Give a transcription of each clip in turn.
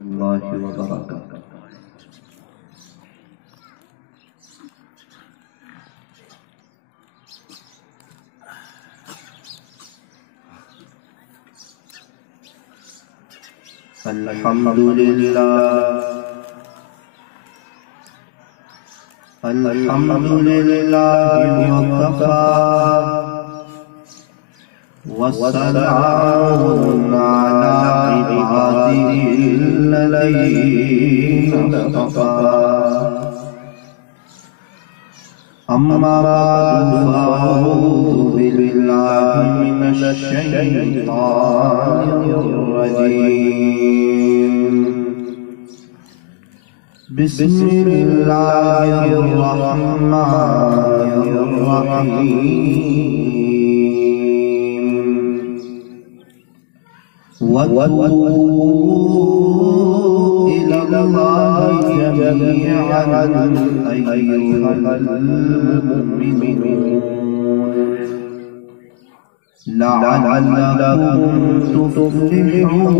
اللہ وبرکاتہ۔ الحمدللہ الحمدللہ وکفا والسلام علی عبادہ الذین اصطفى اما بعد فاعوذ باللہ من الشیطان الرجیم بسم اللہ الرحمن الرحیم وَتُوبُوا إِلَى اللَّهِ جَمِيعًا أَيُّهَا الْمُؤْمِنُونَ لَعَلَّكُمْ تُفْلِحُونَ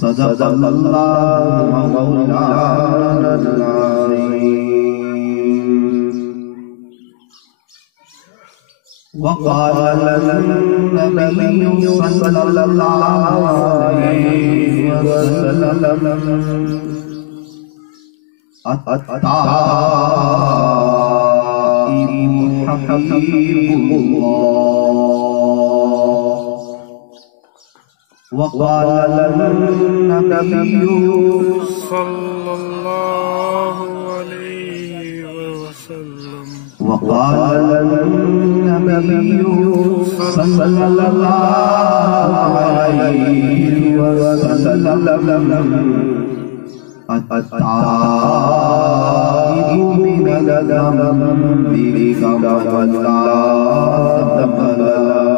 صدق اللہ مولانا العظیم۔ وقال النبي صلى الله عليه وسلم التائب حبيب الله. وقال النبي صلى الله عليه وسلم وقال النبي صلى الله عليه وسلم التائب من الذنب كمن لا ذنب له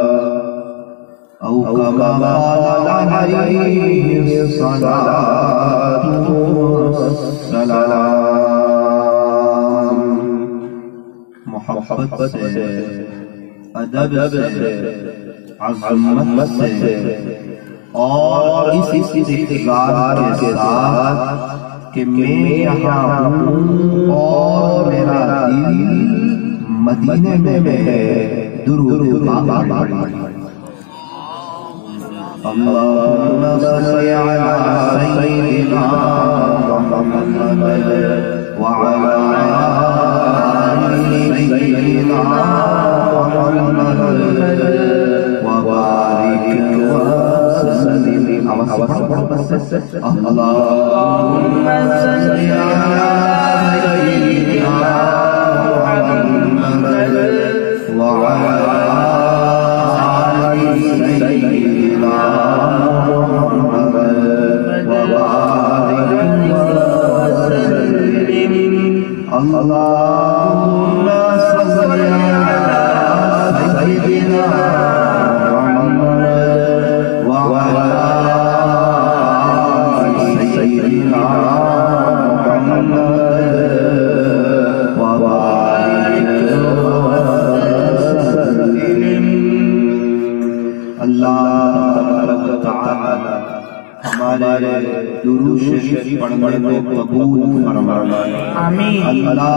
أو كما قال عليه الصلاة والسلام۔ محبت سے، ادب سے، عظمت سے اور اس اقرار کے ساتھ کہ میں یہاں ہوں اور میرا دل مدینے میں ہے، درود پاک پڑھیں۔ اللهم صل على سيدنا محمد وعلى آل سيدنا محمد وبارك وسلم۔ اللهم صل على سيدنا محمد وعلى آل سيدنا محمد وبارك وسلم۔ اللهم صل على سيدنا محمد وعلى آل سيدنا محمد وبارك وسلم۔ اللہ تبارک و تعالی ہمارے درود شریف پڑھنے کو قبول فرمائے۔ آمین۔ اللہ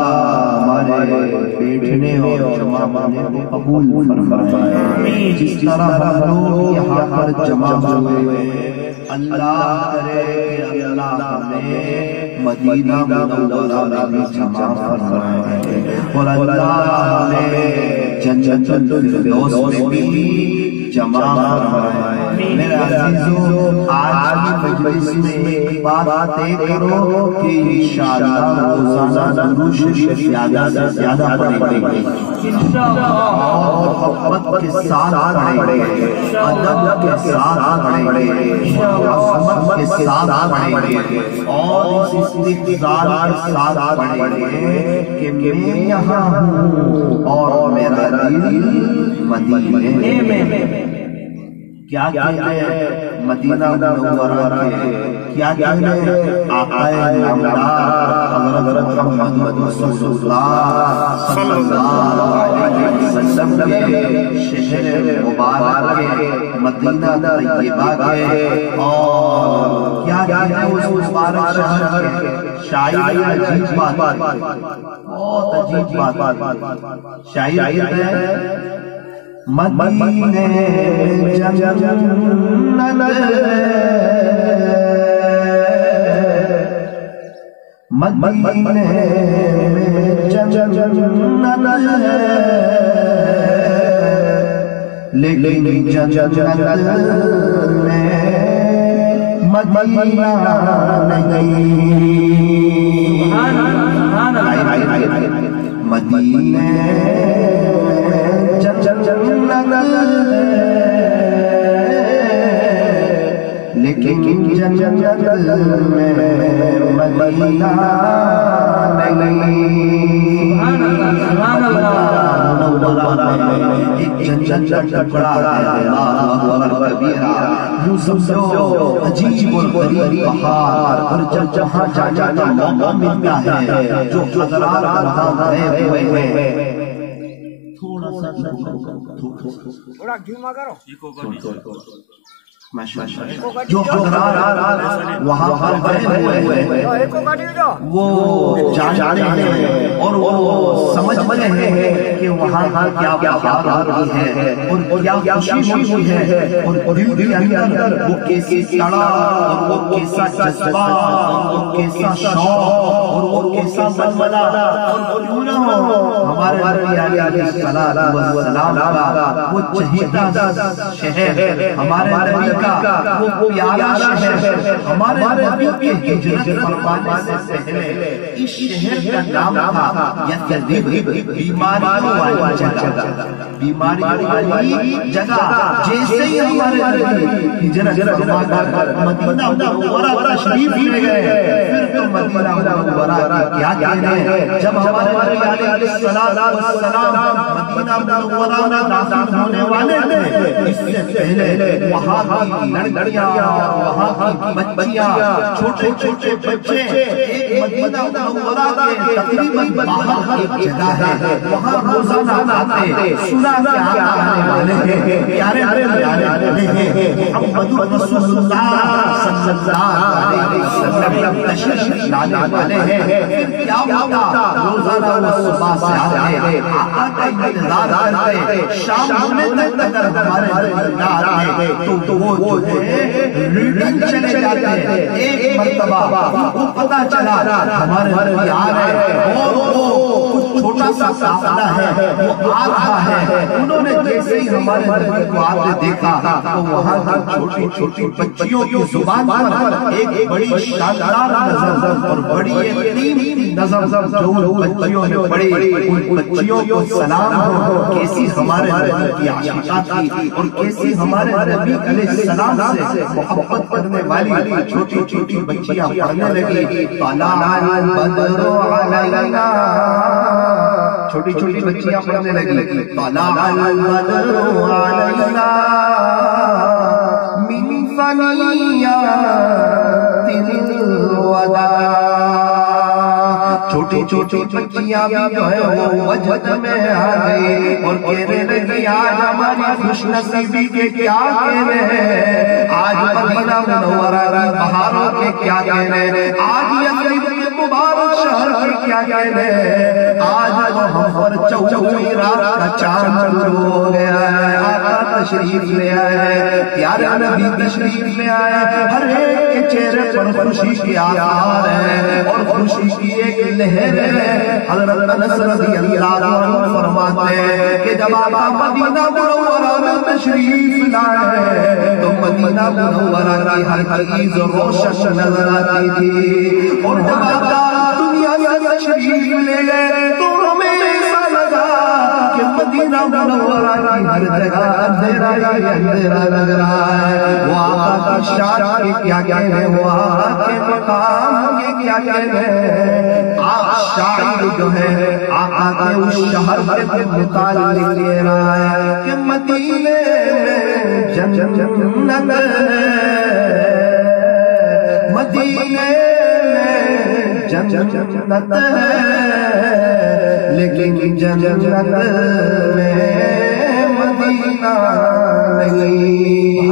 ہمارے بیٹھنے اور جمع ہونے کو قبول فرمائے۔ آمین۔ جس طرح ہم لوگ یہاں پر جمع ہوئے، اللہ کرے کہ اللہ ہمیں مدینہ منورہ میں بھی جمع فرمائے اور اللہ ہمیں جنت الفردوس میں بھی جمع فرمائے۔ میرے عزیزوں، آج کی مجلس میں ایک بات طے کرو کہ انشاءاللہ روزانہ درود شریف زیادہ سے زیادہ پڑھیں گے اور محبت کے ساتھ پڑھیں گے، ادب کے ساتھ پڑھیں گے، عظمت کے ساتھ پڑھیں گے اور اس استقبال کے ساتھ پڑھیں گے کہ میں یہاں ہوں اور میرا دل مدینے میں۔ کیا کہنے مدینہ منورہ کے، کیا کہنے آقا نامدار حضرت محمد رسول اللہ صلی اللہ علیہ وسلم کے شہر مبارک کے، مدینہ طیبہ کے، اور کیا کہنے اس مبارک شہر کے شاعر عجیب بات، بہت عجیب بات، شاعر کہتے ہیں مدینے جنت مدینے جنت لیکن جنت میں مدینہ نہیں، مدینے لیکن جنت میں مدینہ نہیں، ایک جنت کا ٹکڑا ہے، اللہ اکبر کبیرہ، یوں سمجھو عجیب اور غریب بہار، اور جہاں جانے کا موقع ملتا ہے، جو حضرات وہاں گئے ہوئے ہیں، تھوڑا دھیما کرو، جو حضرات وہاں پر گئے ہوئے ہیں وہ جانتے ہیں اور وہ سمجھتے ہیں کہ وہاں کیا بہار ہوتی ہے اور کیا خوشی ہوتی ہے، اور دل کے اندر وہ کیسی تڑا اور وہ کیسا جذبہ اور وہ کیسا شوق اور وہ کیسا ململہ، اور کیوں نہ ہو ہمارے نبی علیہ الصلوۃ والسلام کا وہ چہیتا شہر، ہمارے نبی کا وہ پیارا شہر، ہمارے نبی کے ہجرت فرمانے سے پہلے اس شہر کا نام تھا یثرب، بیماریوں والی جگہ، بیماریوں والی جگہ۔ جیسے ہی ہمارے نبی ہجرت فرما کر مدینہ منورہ تشریف لے گئے، پھر تو مدینہ منورہ کی کیا کہنے، جب ہمارے نبی علیہ الصلوۃ والسلام مدینہ منورہ میں داخل ہونے والے تھے، اس سے پہلے وہاں کی لڑکیاں، وہاں کی بچیاں، چھوٹے چھوٹے بچے، ایک مدینہ منورہ کے تقریباً باہر ایک جگہ ہے، وہاں روزانہ آتے، سنا کہ آنے والے ہیں، پیارے والے ہیں، محمد رسول اللہ صلی اللہ علیہ وسلم تشریف لانے والے ہیں، پھر کیا ہوتا، روزانہ وہ صبح سے آتے، آقا کا انتظار کرتے، شام ہونے تک اگر ہمارے نبی آتے تو وہ جو ہے ریٹن چلے جاتے ہیں۔ ایک مرتبہ ان کو پتا چلا ہمارے نبی آ رہے ہیں اور وہ چھوٹا سا قافلہ ہے وہ آ رہا ہے، انہوں نے جیسے ہی ہمارے نبی کو آتے دیکھا تو وہاں کی چھوٹی چھوٹی بچیوں کی زبان پر ایک بڑی شاندار نظر اور بڑی قیمتی نظر جو بچیوں نے پڑھی، ان بچیوں کو سلام ہو، کیسی ہمارے نبی کی عاشقہ تھی اور کیسی ہمارے نبی علیہ السلام سے محبت کرنے والی چھوٹی چھوٹی بچیاں پڑھنے لگی، طلع البدر علینا، چھوٹی چھوٹی بچیاں پڑھنے لگی، طلع البدر علینا من ثنیات الوداع، چھوٹی چھوٹی بچیاں بھی جو ہے وہ وجد میں آ گئی اور کہنے لگی آج ہماری خوش نصیبی کے کیا کہنے ہیں، آج مدینہ منورہ کی بہاروں کے کیا کہنے ہیں، آج یثرب کے مبارک شہر کے کیا کہنے ہیں، آج تو ہم پر چوئی رات کا چاند شروع ہو گیا ہے، آقا تشریف لے آئے، پیارے نبی تشریف لے آئے، ہر ایک کے چہرے پر خوشی کے آثار ہیں اور خوشی کی ایک لہر ہے۔ حضرت انس رضی اللہ عنہ فرماتے ہیں کہ جب آقا مدینہ منورہ میں تشریف لائے تو مدینہ منورہ کی ہر چیز روشن نظر آتی تھی، اور جب آقا دنیا سے تشریف لے گئے تو ہمیں ایسا لگا کہ مدینہ منورہ کی ہر جگہ اندھیرا ہی اندھیرا لگ رہا ہے۔ وہ آقا کی شان کے کیا کہنے، وہ آقا کے مقام کے کیا کہنے، شاعر جو ہے آقا کے اس شہر کے متعلق کہہ رہا ہے کہ مدینے میں جنت مدینے میں جنت ہے لیکن جنت میں مدینہ نہیں.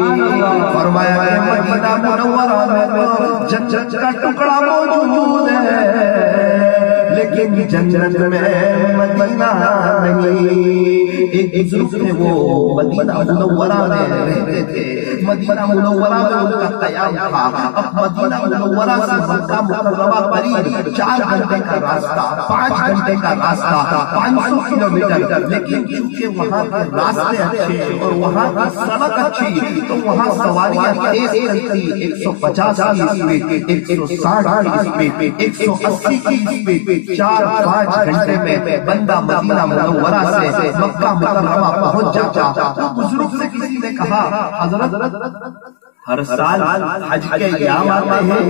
فرمایا کہ مدینہ منورہ میں تو جنت کا ٹکڑا موجود ہے لیکن جنت میں مدینہ نہیں. ایک بزرگ تھے وہ مدینہ منورہ میں رہتے تھے. مدینہ منورہ میں ان کا قیام تھا. اب مدینہ منورہ سے مکہ مکرمہ قریب 4 گھنٹے کا راستہ 5 گھنٹے کا راستہ 500 کلومیٹر. لیکن چونکہ وہاں کے راستے اچھے اور وہاں کی سڑک اچھی تو وہاں سواریاں تیز چلتی 150 کی اسپیڈ 160 کی اسپیڈ 180 کی اسپیڈ 4-5 گھنٹے میں بندہ مدینہ منورہ سے مکہ مکرمہ پہنچ جاتا. تو بزرگ سے کسی نے کہا حضرت ہر سال حج کے ایام آتے ہیں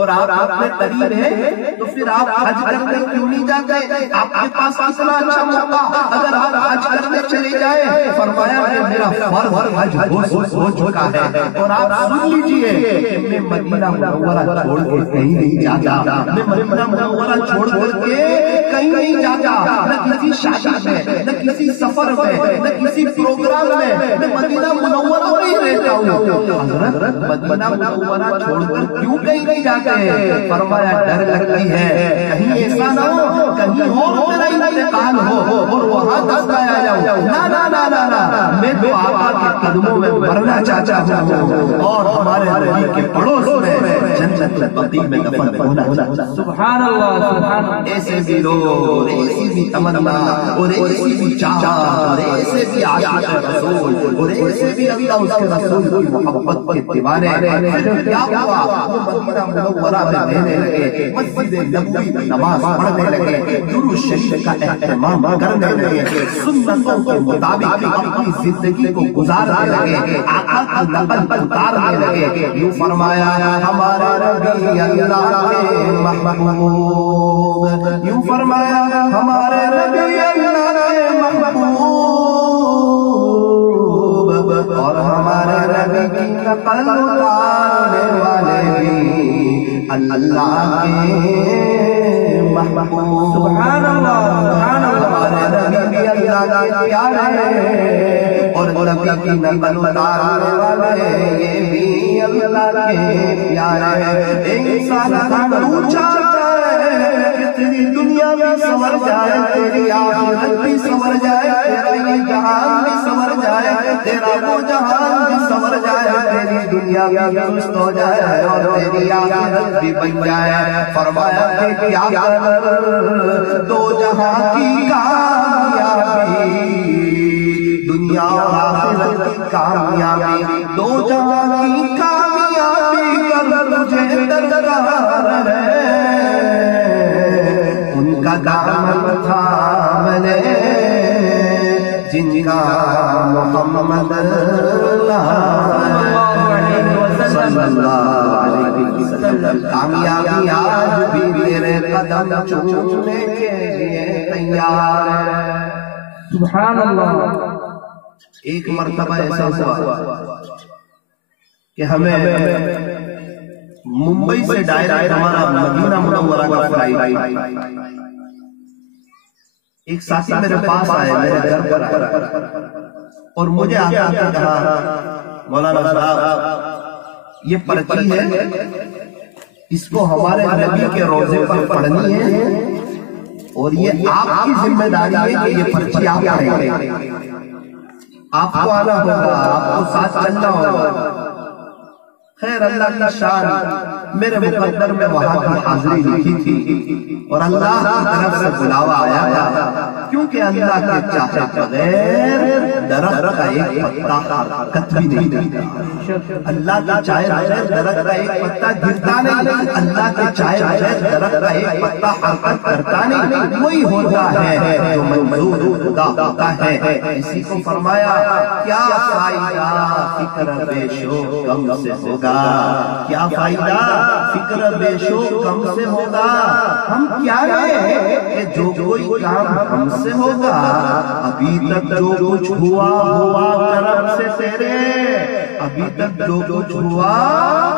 اور آپ اپنے قریب ہیں تو پھر آپ حج کرنے کیوں نہیں جاتے؟ آپ کے پاس اتنا اچھا موقع اگر آپ حج کرنے چلے جائیں. فرمایا کہ میرا فرض حج ہو چکا ہے اور آپ سن لیجئے میں مدینہ منورہ چھوڑ کے کہیں نہیں جاتا. میں مدینہ منورہ چھوڑ کر کے کہیں نہیں جاتا. نہ کسی شادی میں نہ کسی سفر میں نہ کسی پروگرام میں. میں مدینہ منورہ میں ہی رہتا ہوں. مدینہ منورہ چھوڑ کر کیوں کہیں نہیں جاتے؟ فرمایا ڈر لگتی ہے کہیں ایسا نہ ہو کہیں اور میرا انتقال ہو اور وہاں دفنایا جاؤ. نا میں تو آقا کے قدموں میں مرنا چاہتا ہوں اور ہمارے نبی کے پڑوس میں جنت البقیع میں دفن ہونا چاہتا ہوں. سبحان اللہ سبحان اللہ. ایسے بھی لوگ ایسی بھی تمنا اور ایسی بھی چاہت اور ایسے بھی عاشق رسول اور ایسے بھی اللہ اس کے رسول کی محبت کے دیوانے. کیا ہوا؟ وہ مدینہ منورہ میں رہنے لگے, مسجد نبوی میں نماز پڑھنے لگے, درود شریف کا اہتمام کرنے لگے, سنتوں کے مطابق اپنی زندگی کو گزارنے لگے, آقا کی نقل اتارنے لگے. یوں فرمایا ہمارے نبی اللہ کے محبوب, یوں فرمایا ہمارے نبی اللہ کے محبوب اور ہمارے نبی کی نقل اتارنے والے بھی اللہ کے محبوب. سبحان اللہ سبحان اللہ. ہمارے نبی بھی اللہ کے پیارے اور نبی کی نقل اتارنے والے یہ بھی اللہ کے پیارے. انسان تو چاہتا ہے کہ تیری دنیا بھی سنور جائے, تیری آخرت بھی سنور جائے, تیرا یہ جہان بھی سنور جائے, تیرا وہ جہان بھی سنور جائے, تیری دنیا بھی درست ہو جائے اور تیری آخرت بھی بن جائے. فرمایا کہ کیا کر دو جہاں کی کامیابی, دنیا اور آخرت کی کامیابی, دو جہاں کی کامیابی کر تجھے درکار ہے. ان کا دامن تھام لے جن کا محمد صلی اللہ علیہ وسلم. کامیابی آج بھی میرے قدم چومنے کے لیے تیار ہے. سبحان اللہ. ایک مرتبہ ایسا ہوا کہ ہمیں ممبئی سے ڈائریکٹ ہمارا مدینہ منورہ کا فلائٹ, ایک ساتھی میرے پاس آئے, میرے گھر پر آئے اور مجھے آقا نے کہا مولانا صاحب یہ پرچی ہے, اس کو ہمارے نبی کے روضے پر پڑھنی ہے اور یہ آپ کی ذمہ داری ہے کہ یہ پرچی آپ پڑھیں. آپ کو آنا ہوگا, آپ کو ساتھ چلنا ہوگا. خیر اللہ کی شان, میرے مقدر میں وہاں کی حاضری لکھی تھی اور اللہ کی طرف سے بلاوا آیا تھا, کیونکہ اللہ کے چاہے بغیر درخت کا ایک پتا حرکت بھی نہیں دیتا. اللہ کے چاہے بغیر درخت کا ایک پتا گرتا نہیں, اللہ کے چاہے بغیر درخت کا ایک پتا حرکت کرتا نہیں. وہی ہوتا ہے جو منظور خدا ہوتا ہے. اسی کو فرمایا کیا فائدہ فکر بے شوق غم سے ہوگا, کیا فائدہ فکر بے شوق غم سے ہوگا. ہم کیا ہیں کہ جو کوئی کام ہم سے ہوگا, ابھی تک جو کچھ ہوا کرم سے تیرے ابھی تک جو کچھ ہوا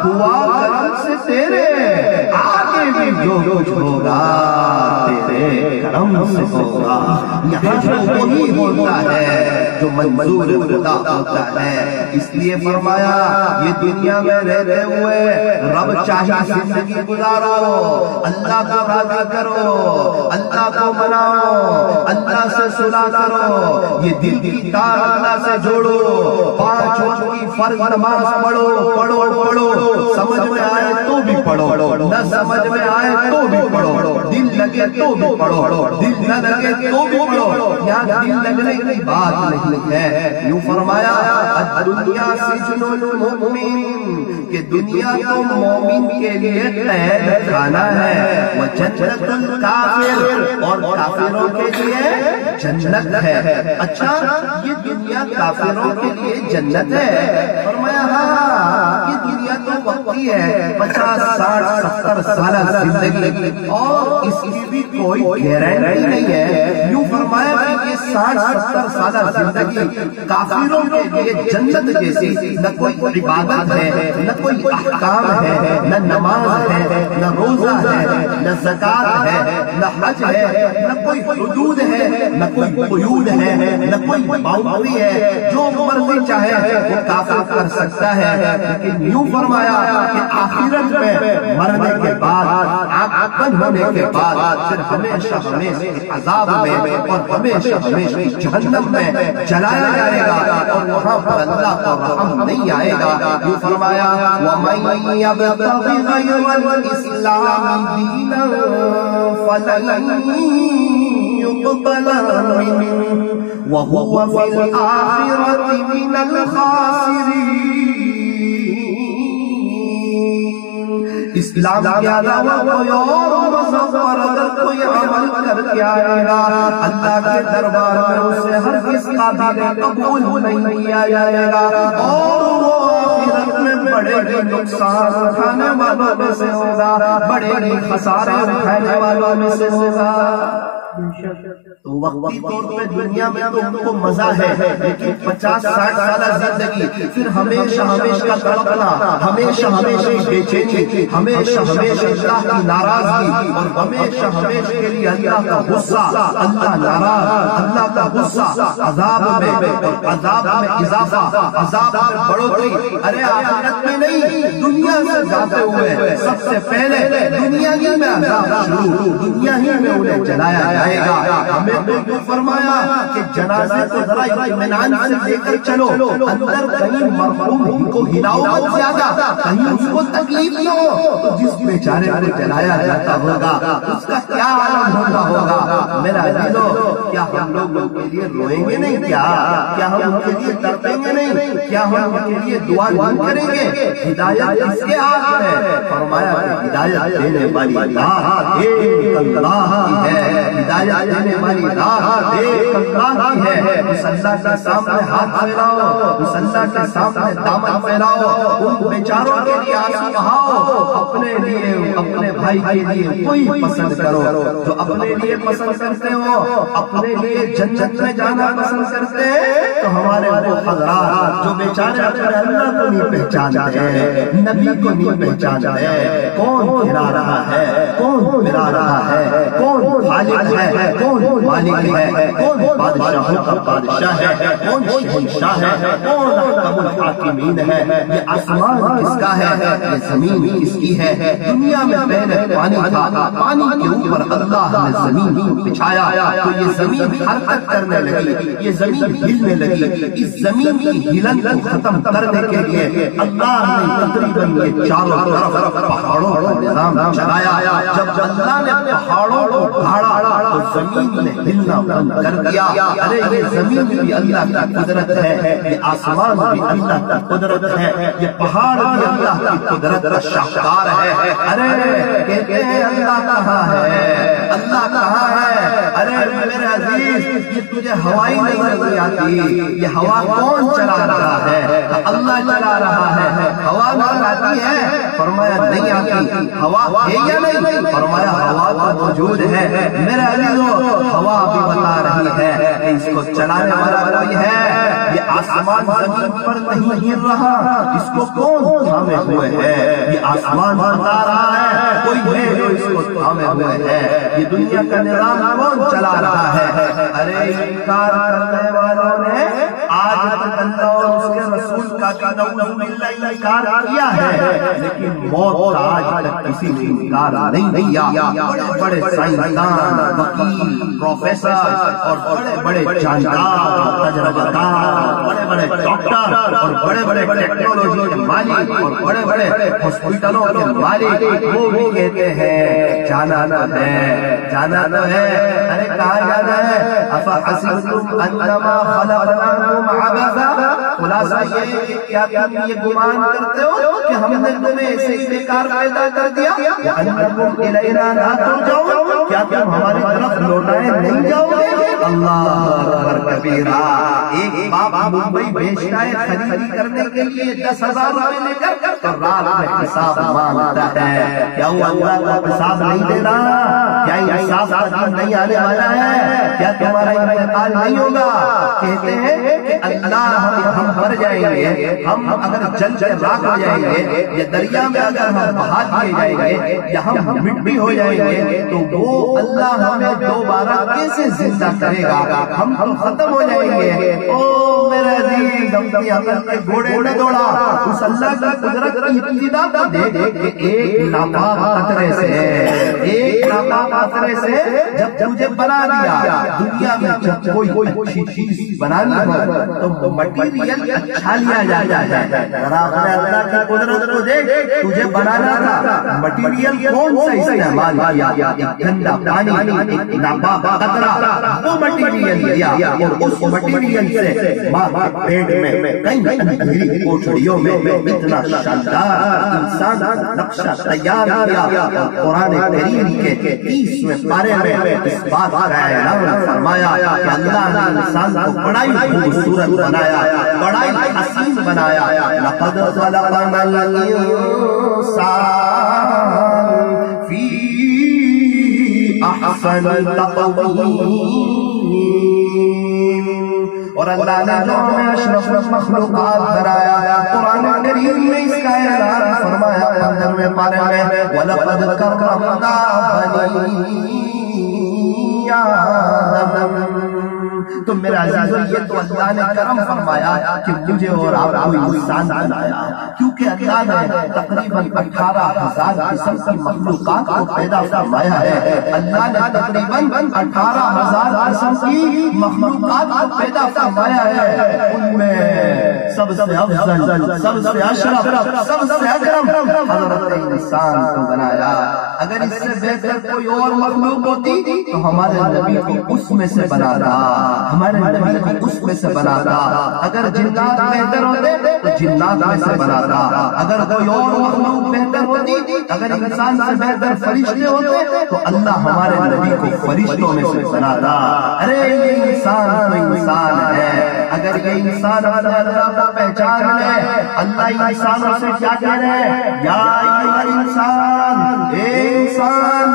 کرم سے تیرے، آگے بھی جو کچھ ہوگا تیرے کرم سے ہوگا۔ یہاں جو وہی ہوتا ہے جو منظور خدا ہوتا ہے، اس لیے فرمایا یہ دنیا میں رہتے ہوئے رب چاہیے زندگی گزارو، اللہ کو راضی کرو، اللہ کو مناؤ، اللہ سے صلح کرو، یہ دل کی تار اللہ سے جوڑو، 5 وقت کی فرض نماز پڑھو، سمجھ میں آئے تو بھی پڑھو، نہ سمجھ میں آئے تو بھی پڑھو، دل لگے تو بھی پڑھو، دل نہ لگے تو بھی پڑھو، یہاں دل لگنے کی بات نہیں ہے۔ یوں فرمایا الدنیا سجن المؤمن، کہ دنیا تو مومن کے لیے قید خانہ ہے، وجنت الکافر، اور کافروں کے لیے جنت ہے۔ اچھا یہ دنیا کافروں کے لیے جنت ہے؟ فرمایا ہاں، یہ دنیا تو وقتی ہے، 50 60 70 سالہ زندگی، اور اس کی بھی کوئی گارنٹی نہیں ہے۔ یوں فرمایا کہ یہ 60 70 سالہ زندگی کافروں کے لیے جنت جیسی، نہ کوئی عبادت ہے، نہ کوئی احکام ہے، نہ نماز ہے، نہ روزہ ہے، نہ زکات ہے، نہ حج ہے، نہ کوئی حدود ہے، نہ کوئی قیود ہے، نہ کوئی باؤنڈری ہے، جو مرضی چاہے وہ کافر کر سکتا ہے۔ لیکن یوں فرمایا کہ آخرت میں مرنے کے بعد، آنکھ بند ہونے کے بعد پھر ہمیشہ ہمیشہ عذاب میں اور ہمیشہ ہمیشہ جہنم میں جلایا جائے گا، اور وہاں پر اللہ کا رحم نہیں آئے گا۔ یوں فرمایا وَمَن يَبْتَغِ غَيْرَ الْإِسْلَامِ دِينًا فَلَن يُقْبَلَ مِنْهُ وَهُوَ فِي الْآخِرَةِ مِنَ الْخَاسِرِينَ۔ اسلام کے علاوہ کوئی اور مذہب پر اگر کوئی عمل کر کے آئے گا، اللہ کے دربار میں اسے ہرگز قابل قبول نہیں کیا جائے گا، اور وہ آخرت میں بڑے ہی نقصان اٹھانے والوں میں سے ہوگا، بڑے ہی خسارے اٹھانے والوں میں سے ہوگا۔ تو وقتی طور پہ دنیا میں تو ان کو مزہ ہے، لیکن 50 60 سالہ زندگی، پھر ہمیشہ ہمیشہ تڑپنا، ہمیشہ ہمیشہ بے چینی، ہمیشہ ہمیشہ اللہ کی ناراضگی، اور ہمیشہ ہمیشہ کے لیے اللہ کا غصہ، اللہ ناراض، اللہ کا غصہ، عذاب میں اور عذاب میں اضافہ، عذاب میں بڑھوتری۔ ارے آخرت میں نہیں، دنیا سے جاتے ہوئے سب سے پہلے دنیا ہی میں عذاب شروع، دنیا ہی میں انہیں جلایا جائے گا۔ ہمیں تو فرمایا کہ جنازے کو ذرا اطمینان سے لے کر چلو، اندر کہیں مرحوم کو ہلاؤ مت زیادہ، کہیں اس کو تکلیف نہ ہو، تو جس بیچارے کو جلایا جاتا ہوگا اس کا کیا عالم ہوتا ہوگا۔ میرا عزیزو، کیا ہم لوگ ان کے لیے روئیں گے نہیں؟ کیا ہم ان کے لیے تڑپیں گے نہیں؟ کیا ہم ان کے لیے دعا نہیں کریں گے؟ ہدایت کس کے ہاتھ میں؟ فرمایا کہ ہدایت دینے والی ذات ایک اللہ کی ہے، ہدایت دینے والی ذات ایک اللہ کی ہے۔ اس اللہ کے سامنے ہاتھ پھیلاؤ، اس اللہ کے سامنے دامن پھیلاؤ، ان بیچاروں کے لیے آنسو بہاؤ، اپنے لیے، اپنے بھائی کے لیے کوئی پسند کرو جو اپنے لیے پسند کرتے ہو، اپنے لیے جنت میں جانا پسند کرتے ہیں، تو ہمارے وہ حضرات جو بیچارے اپنے اللہ کو نہیں پہچانتے، نبی کو نہیں پہچانتے، کون کھلا رہا ہے، کون پلا رہا ہے، کون خالق ہے، کون مالک ہے، کون بادشاہوں کا بادشاہ ہے، کون شہنشاہ ہے، کون احکم الحاکمین ہے، یہ آسمان کس کا ہے، یہ زمین کس کی ہے۔ دنیا میں پہلے پانی تھا، پانی کے اوپر اللہ نے زمین بچھایا، تو یہ زمین حرکت کرنے لگی، یہ زمین ہلنے لگی۔ اس زمین کی ہلن کو ختم کرنے کے لیے اللہ نے تقریباً یہ چاروں طرف پہاڑوں کا نظام چلایا۔ جب اللہ نے پہاڑوں کو گھاڑا تو زمین نے ہلنا بند کر دیا۔ ارے یہ زمین بھی اللہ کی قدرت ہے، یہ آسمان بھی اللہ کی قدرت ہے، یہ پہاڑ بھی اللہ کی قدرت کا شاہکار ہے۔ ارے کہتے ہیں اللہ کہاں ہے، اللہ کہاں ہے؟ ارے میرے عزیز، یہ تجھے ہوائی نظر نہیں آتی، یہ ہوا کون چلا رہا ہے؟ اللہ چلا رہا ہے۔ ہوا نہ لاتا آتی ہے؟ فرمایا نہیں آتی. ہوا ہے یا نہیں؟ فرمایا ہوا تو موجود ہے. میرے عزیزو ہوا بھی بتا رہی ہے کہ اس کو چلانے والا کوئی ہے. یہ آسمان زمین پر نہیں گر رہا, اس کو کون تھامے ہوئے ہے؟ یہ آسمان بتا رہا ہے کوئی ہے جو اس کو تھامے ہوئے ہے. یہ دنیا کا نظام کون چلا رہا ہے؟ ارے انکار کرنے والوں نے آج تک اللہ اور اس کے رسول کا انکار کیا ہے, لیکن موت کا آج تک کسی نے انکار نہیں کیا. بڑے بڑے سائنسدان, وکیل, پروفیسر اور بڑے بڑے جاندار, تجربہ کار, بڑے بڑے ڈاکٹر اور بڑے بڑے ٹیکنالوجی کے مالک اور بڑے بڑے ہاسپٹلوں کے مالک وہ بھی کہتے ہیں جانا تو ہے, جانا تو ہے. ارے کہاں جانا ہے؟ افحسبتم انما خلقناکم عبثا, خلاصہ یہ کہ کیا تم یہ گمان کرتے ہو کہ ہم نے تمہیں ایسے ہی بیکار پیدا کر دیا؟ انکم الینا لا ترجعون, کیا تم ہماری طرف لوٹائے نہیں جاؤ گے؟ اللہ اکبر کبیرہ. ایک باپ ممبئی بھیجتا ہے خریدی کرنے کے لیے 10,000 روپے لے کر, تو رات میں حساب مانگتا ہے. کیا وہ اللہ کو حساب نہیں دے رہا؟ کیا یہ حساب قدیم نہیں آنے والا ہے؟ کیا تمہارا انتقال نہیں ہوگا؟ کہتے ہیں کہ اللہ ہم مر جائیں گے, ہم اگر جل کے راکھ ہو جائیں گے, یا دریا میں اگر ہم بہا دیے جائیں گے, یا ہم مٹی ہو جائیں گے, تو وہ اللہ ہمیں دوبارہ کیسے زندہ کرے گا؟ ہم ختم ہو جائیں گے. او میرے عزیز, اپنی عقل کے گھوڑے نہ دوڑا, اس اللہ کی قدرت کی ابتدا کو دیکھ کہ ایک ناپاک قطرے سے جب تجھے بنا دیا. دنیا میں جب کوئی اچھی چیز بنانی ہو تو مٹیریل اچھا لیا جاتا ہے. ذرا اپنے اللہ کی قدرت کو دیکھ, تجھے بنانا تھا, مٹیریل کون سا استعمال کیا؟ ایک گندا پانی, ایک ناپاک قطرہ, وہ مٹیریل لیا, اور اس مٹیریل سے ماں کے پیٹ میں کئی اندھیری کوٹڑیوں میں اتنا شاندار انسان نقشہ تیار کیا. قرآن کریم کے 30ویں پارے میں اس بات کا اعلان فرمایا کہ اللہ نے انسان کو بڑا ہی خوبصورت بنایا, بڑا ہی حسین بنایا. لقد خلقنا الانسان فی احسن تقویم. اور اللہ نے جو ہمیں اشرف مخلوقات بنایا, قرآن کریم میں اس کا اعلان فرمایا 15ویں پارے میں, وَلَقَدْ كَرَّمْنَا بَنِي آدم. تو میرا عزیزو, یہ تو اللہ نے کرم فرمایا کہ مجھے اور آپ کو انسان بنایا, کیونکہ اللہ نے تقریباً 18,000 قسم کی مخلوقات کو پیدا فرمایا ہے. اللہ نے تقریباً 18,000 قسم کی مخلوقات کو پیدا فرمایا ہے. ان میں سب سے افضل, سب سے اشرف, سب سے اکرم حضرت انسان کو بنایا. اگر اس سے بہتر کوئی اور مخلوق ہوتی تو ہمارے نبی کو اس میں سے بناتا, ہمارے نبی کو اس میں سے بناتا. اگر جنات بہتر ہوتے تو جنات میں سے بناتا. اگر کوئی اور مخلوق بہتر ہوتی, اگر انسان سے بہتر فرشتے ہوتے تو اللہ ہمارے نبی کو فرشتوں میں سے بناتا. ارے یہ انسان تو انسان ہے. اگر یہ انسان اللہ کو پہچان لے, اللہ انسانوں سے کیا کہہ رہے ہیں؟ یا ایھا الانسان, اے انسان,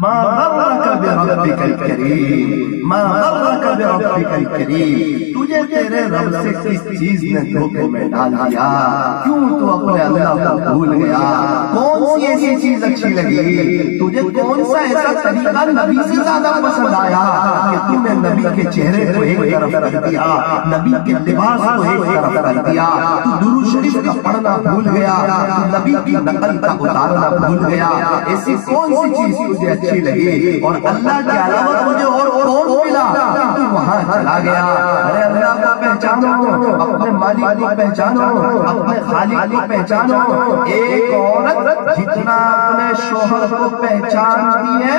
ما غرک بربک الکریم, ما غرک بربک الکریم, تجھے تیرے رب سے کس چیز نے دھوکے میں ڈال دیا؟ کیوں تو اپنے اللہ کو بھول گیا؟ کون سی ایسی چیز اچھی لگی تجھے؟ کون سا ایسا طریقہ نبی سے زیادہ پسند آیا کہ تم نے نبی کے چہرے کو ایک طرف کر دیا, نبی کے لباس کو ایک طرف کر دیا, تو درود شریف کا پڑھنا بھول گیا, تو نبی کی نقل کا اتارنا بھول گیا. ایسی کون سی چیز تجھے اچھی لگی؟ اور اللہ کے علاوہ مجھے اور کون ملا تو وہاں چلا گیا. ارے اللہ کو پہچانو, اپنے مالک کو پہچانو, اپنے خالق کو پہچانو. ایک عورت جتنا اپنے شوہر کو پہچانتی ہے,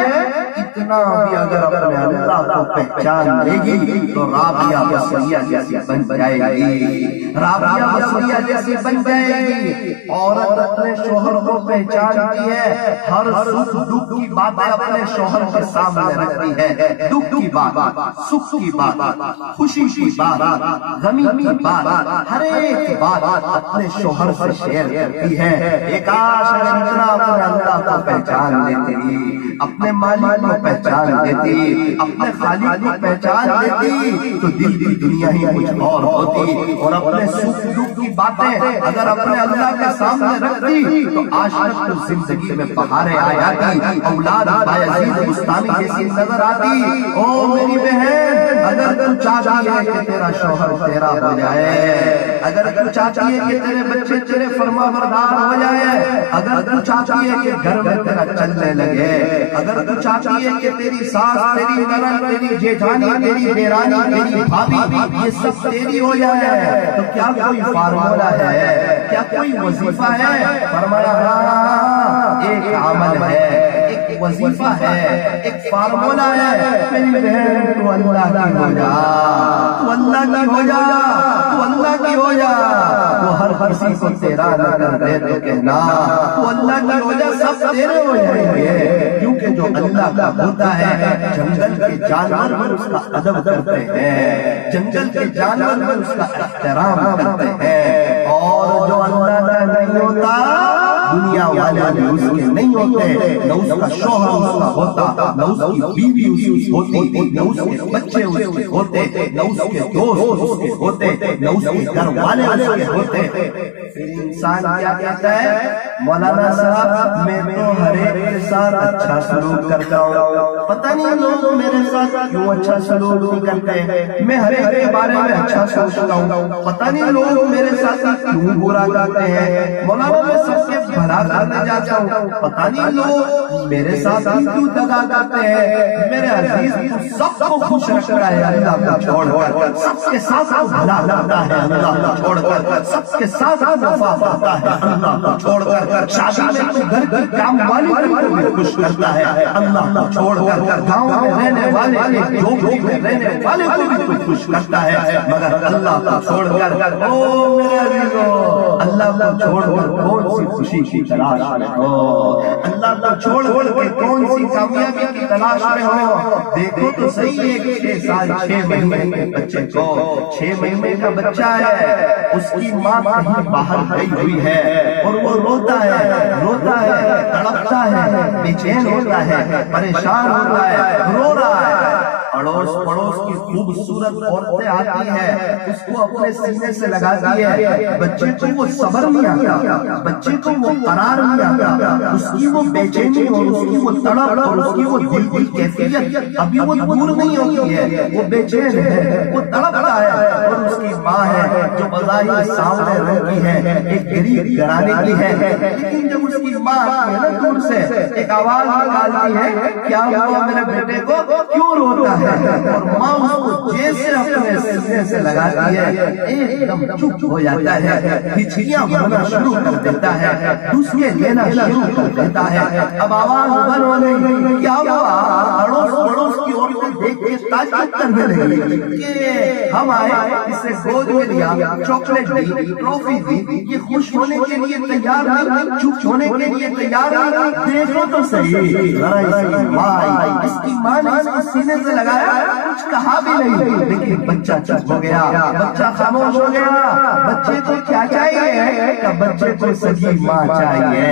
اتنا بھی اگر اپنے اللہ کو پہچان لے گی تو رابعہ بصریہ جیسی بن جائے گی, رابعہ بصریہ جیسی بن جائے گی. عورت اپنے شوہر کو پہچانتی ہے, ہر سکھ دکھ کی باتیں اپنے شوہر کے سامنے رکھتی ہے, دکھ کی بات, سکھ کی بات, خوشی کی بات, غمی کی بات، ہر ایک بات اپنے شوہر سے شیئر کرتی ہے۔ ایک کاش اگر اتنا اپنے اللہ کو پہچان لیتی، اپنے مالک کو پہچان لیتی، اپنے خالق کو پہچان لیتی تو دل کی دنیا ہی کچھ اور ہوتی، اور اپنے سکھ دکھ کی باتیں اگر اپنے اللہ کے سامنے رکھتی تو آج تک تو زندگی میں بہاریں آ جاتی، اولاد بایزید بستانی جیسی نظر آتی۔ او میری بہن، اگر تو چاہتی ہے کہ تیرا شوہر تیرا ہو جائے، اگر تو چاہتی ہے کہ تیرے بچے تیرے فرما بردار ہو جائے، اگر تو چاہتی ہے کہ گھر میں تیرا چلنے لگے، اگر تو چاہتی ہے کہ تیری ساس، تیری نند، تیری جیٹھانی، تیری دیرانی، تیری بھابھی یہ سب تیری ہو جائے، تو کیا کوئی فارمولہ ہے، کیا کوئی وظیفہ ہے؟ فرمایا ہاں، ایک عمل ہے، ایک وظیفہ ہے، ایک فارمولہ ہے۔ میری بہن تو اللہ کی ہو جا، تو اللہ کی ہو جا، تو اللہ کی ہو جا، وہ ہر کسی کو تیرا نہ کر دے تو کہنا تو اللہ کی ہو جا، سب تیرے ہو جائیں گے، کیونکہ جو اللہ کا ہوتا ہے جنگل کے جانور بھی اس کا ادب کرتے ہیں، جنگل کے جانور بھی اس کا احترام کرتے ہیں، اور جو اللہ کا نہیں ہوتا دنیا والے بھی اس کے نہیں ہوتے، نہ اس کا شوہر اس کا ہوتا، نہ اس کی بیوی اس کی ہوتی، نہ اس کے بچے اس کے ہوتے، نہ اس کے دوست اس کے ہوتے، نہ اس کے گھر والے اس کے ہوتے۔ پھر انسان کیا کہتا ہے؟ مولانا صاحب میں تو ہر ایک کے ساتھ اچھا سلوک کرتا ہوں، پتہ نہیں لوگ میرے ساتھ کیوں اچھا سلوک نہیں کرتے، میں ہر ایک کے بارے میں اچھا سوچتا ہوں، پتہ نہیں لوگ میرے ساتھ کیوں برا کرتے ہیں، مولانا میں سب کے بھلا کرنے جاتا ہوں، پتہ نہیں لوگ میرے ساتھ کیوں دغا کرتے ہیں۔ میرے عزیز تو سب کو خوش رکھتا ہے اللہ کو چھوڑ کر، سب کے ساتھ بھلا کرتا ہے اللہ کو چھوڑ کر، سب کے ساتھ وفا کرتا ہے اللہ کو چھوڑ کر، شادی میں تو گھر کی کام والی کو بھی خوش کرتا ہے اللہ کو چھوڑ کر، گاؤں میں رہنے والے ایک جھوپڑی میں رہنے والے کو بھی خوش کرتا ہے، مگر اللہ کو چھوڑ کر او میرے عزیزو، اللہ کو چھوڑ کر کون سی خوشی کی تلاش میں ہو، اللہ کو چھوڑ کے کون سی کامیابی کی تلاش میں ہو۔ دیکھو تو صحیح ایک 6 سال 6 مہینے کے بچے کو، 6 مہینے کا بچہ ہے، اس کی ماں کہیں باہر گئی ہوئی ہے اور وہ روتا ہے، تڑپتا ہے، بے چین ہوتا ہے، پریشان ہوتا ہے، رو رہا ہے، پڑوس کی خوبصورت عورتیں آتی ہیں، اس کو اپنے سینے سے لگاتی ہے، بچے کو وہ صبر نہیں آتا، بچے کو وہ قرار نہیں آتا، اس کی وہ بے چینی اور اس کی وہ تڑپ اور اس کی وہ دل کی کیفیت ابھی وہ دور نہیں ہوتی ہے، وہ بے چین ہے، وہ تڑپتا ہے، اور اس کی ماں ہے جو بظاہر سامنے رہتی ہے، ایک غریب گھرانے کی ہے، لیکن جب اس کی ماں آتی ہے نا دور سے ایک آواز نکالتی ہے، کیا ہوا میرے بیٹے کو، کیوں روتا ہے، اور ماں اس کو جیسے اپنے سینے سے لگاتی ہے، ایک دم چپ ہو جاتا ہے، ہچکیاں بھرنا شروع کر دیتا ہے، دسکے لینا شروع کر دیتا ہے، اب آواز بند ہو گئی، کیا ہوا، پڑوس کی عورتیں دیکھ کے تعجب کرنے لگی کہ ہم آئے، اسے گود میں لیا، چاکلیٹ دی، ٹرافی دی، یہ خوش ہونے کے لیے تیار نہیں، چپ ہونے کے لیے تیار نہیں، دیکھو تو صحیح، ذرا اس کی ماں نے اس کو سینے سے لگایا، کچھ کہا بھی نہیں، لیکن بچہ چپ ہو گیا، بچہ خاموش ہو گیا، بچے کو کیا چاہیے کہ بچے کو سچی ماں چاہیے،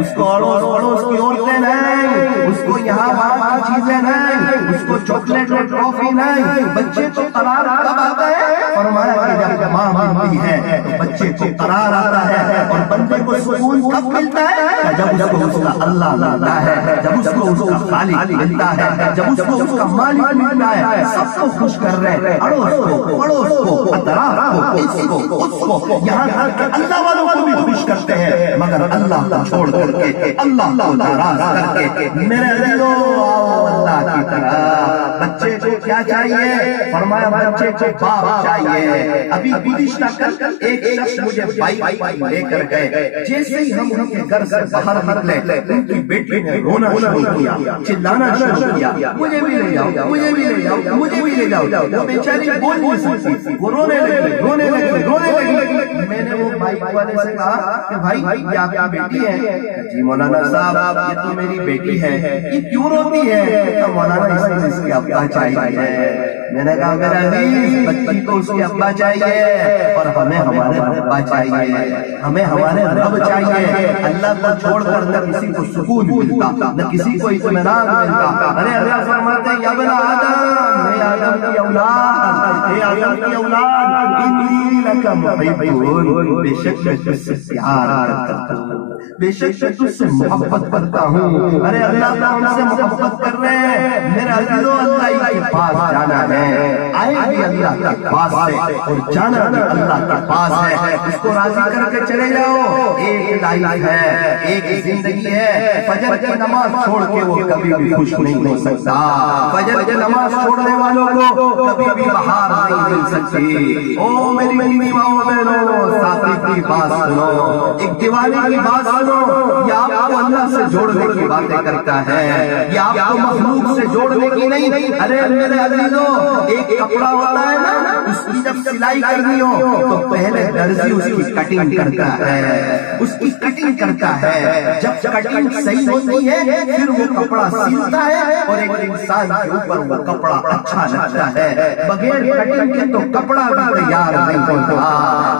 اس کو اڑوس کی عورتیں نہیں، اس کو یہاں وہاں کی چیزیں نہیں، اس کو چاکلیٹ اور ٹرافی نہیں، بچے کو قرار کب آتا ہے، فرمایا کہ جب ماں ملتی ہے تو بچے کو قرار آتا ہے، اور بندے کو سکون کب ملتا ہے، جب اس کو اس کا اللہ ملتا ہے، جب اس کو اس کا خالق ملتا ہے، جب اس کو اس کا مالک ملتا ہے، سب کو خوش کر رہے، اڑوس کو، پڑوس کو، اطراف کو، اس کو، یہاں تک کہ اللہ والوں کو بھی خوش کرتے ہیں، مگر اللہ کو چھوڑ کر کے، اللہ کو ناراض کر کے، میرے عزیزو آؤ اللہ کی طرح، بچے کو کیا چاہیے، فرمایا بچے کو باپ چاہیے۔ ابھی گزشتہ کل ایک شخص مجھے بائک لے کر گئے، جیسے ہی ہم ان کے گھر سے باہر نکلے، ان کی بیٹی نے رونا شروع کیا، چلانا شروع کیا، مجھے بھی لے جاؤ، مجھے بھی لے جاؤ، مجھے بھی لے جاؤ، وہ بیچاری بول نہیں سکتی، وہ رونے لگی۔ میں نے وہ بائک والے سے کہا کہ بھائی یہ آپ کی بیٹی ہے؟ جی مولانا صاحب یہ تو میری بیٹی ہے، یہ کیوں روتی ہے؟ مولانا اس کے ابا چاہیے، میں نے کہا میرا عزیز بچی کو اس کے ابا چاہیے اور ہمیں ہمارے ابا چاہیے، ہمیں ہمارے رب چاہیے۔ اللہ کو چھوڑ کر نہ کسی کو سکون ملتا، نہ کسی کو اطمینان ملتا۔ ارے اللہ فرماتے ہیں یا ابن آدم، اے آدم کی اولاد، اے آدم کی اولاد، انی لک محب، بے شک میں تجھ سے پیار کرتا ہوں، بے شک میں تجھ سے محبت کرتا ہوں۔ ارے اللہ تعالیٰ ہم سے محبت کر رہے ہیں، میرا عزیزو اللہ کے پاس جانا ہے، آئے بھی اللہ کے پاس سے اور جانا بھی اللہ کے پاس ہے۔ اس کو راضی کر کے چلے جاؤ، ایک لائف ہے، ایک زندگی ہے، فجر کی نماز چھوڑ کے وہ کبھی بھی خوش نہیں ہو سکتا، فجر کی نماز چھوڑنے والوں کو کبھی بھی بہار نہیں مل سکتی۔ او میری ماؤں بہنوں، ساتھی کی بات سنو، ایک دیوانے کی بات سنو، یہ آپ کو اللہ سے جوڑنے کی باتیں کرتا ہے، یہ آپ کو مخلوق سے جوڑنے کی نہیں۔ ارے میرے عزیزو، ایک کپڑا ہوتا ہے نا، اس کی جب سلائی کرنی ہو تو پہلے درزی اس کی کٹنگ کرتا ہے، اس کی کٹنگ کرتا ہے، جب کٹنگ صحیح ہوتی ہے پھر وہ کپڑا سلتا ہے اور ایک انسان کے اوپر وہ کپڑا اچھا لگتا ہے۔ بغیر کٹنگ کے تو کپڑا بھی تیار نہیں ہوتا۔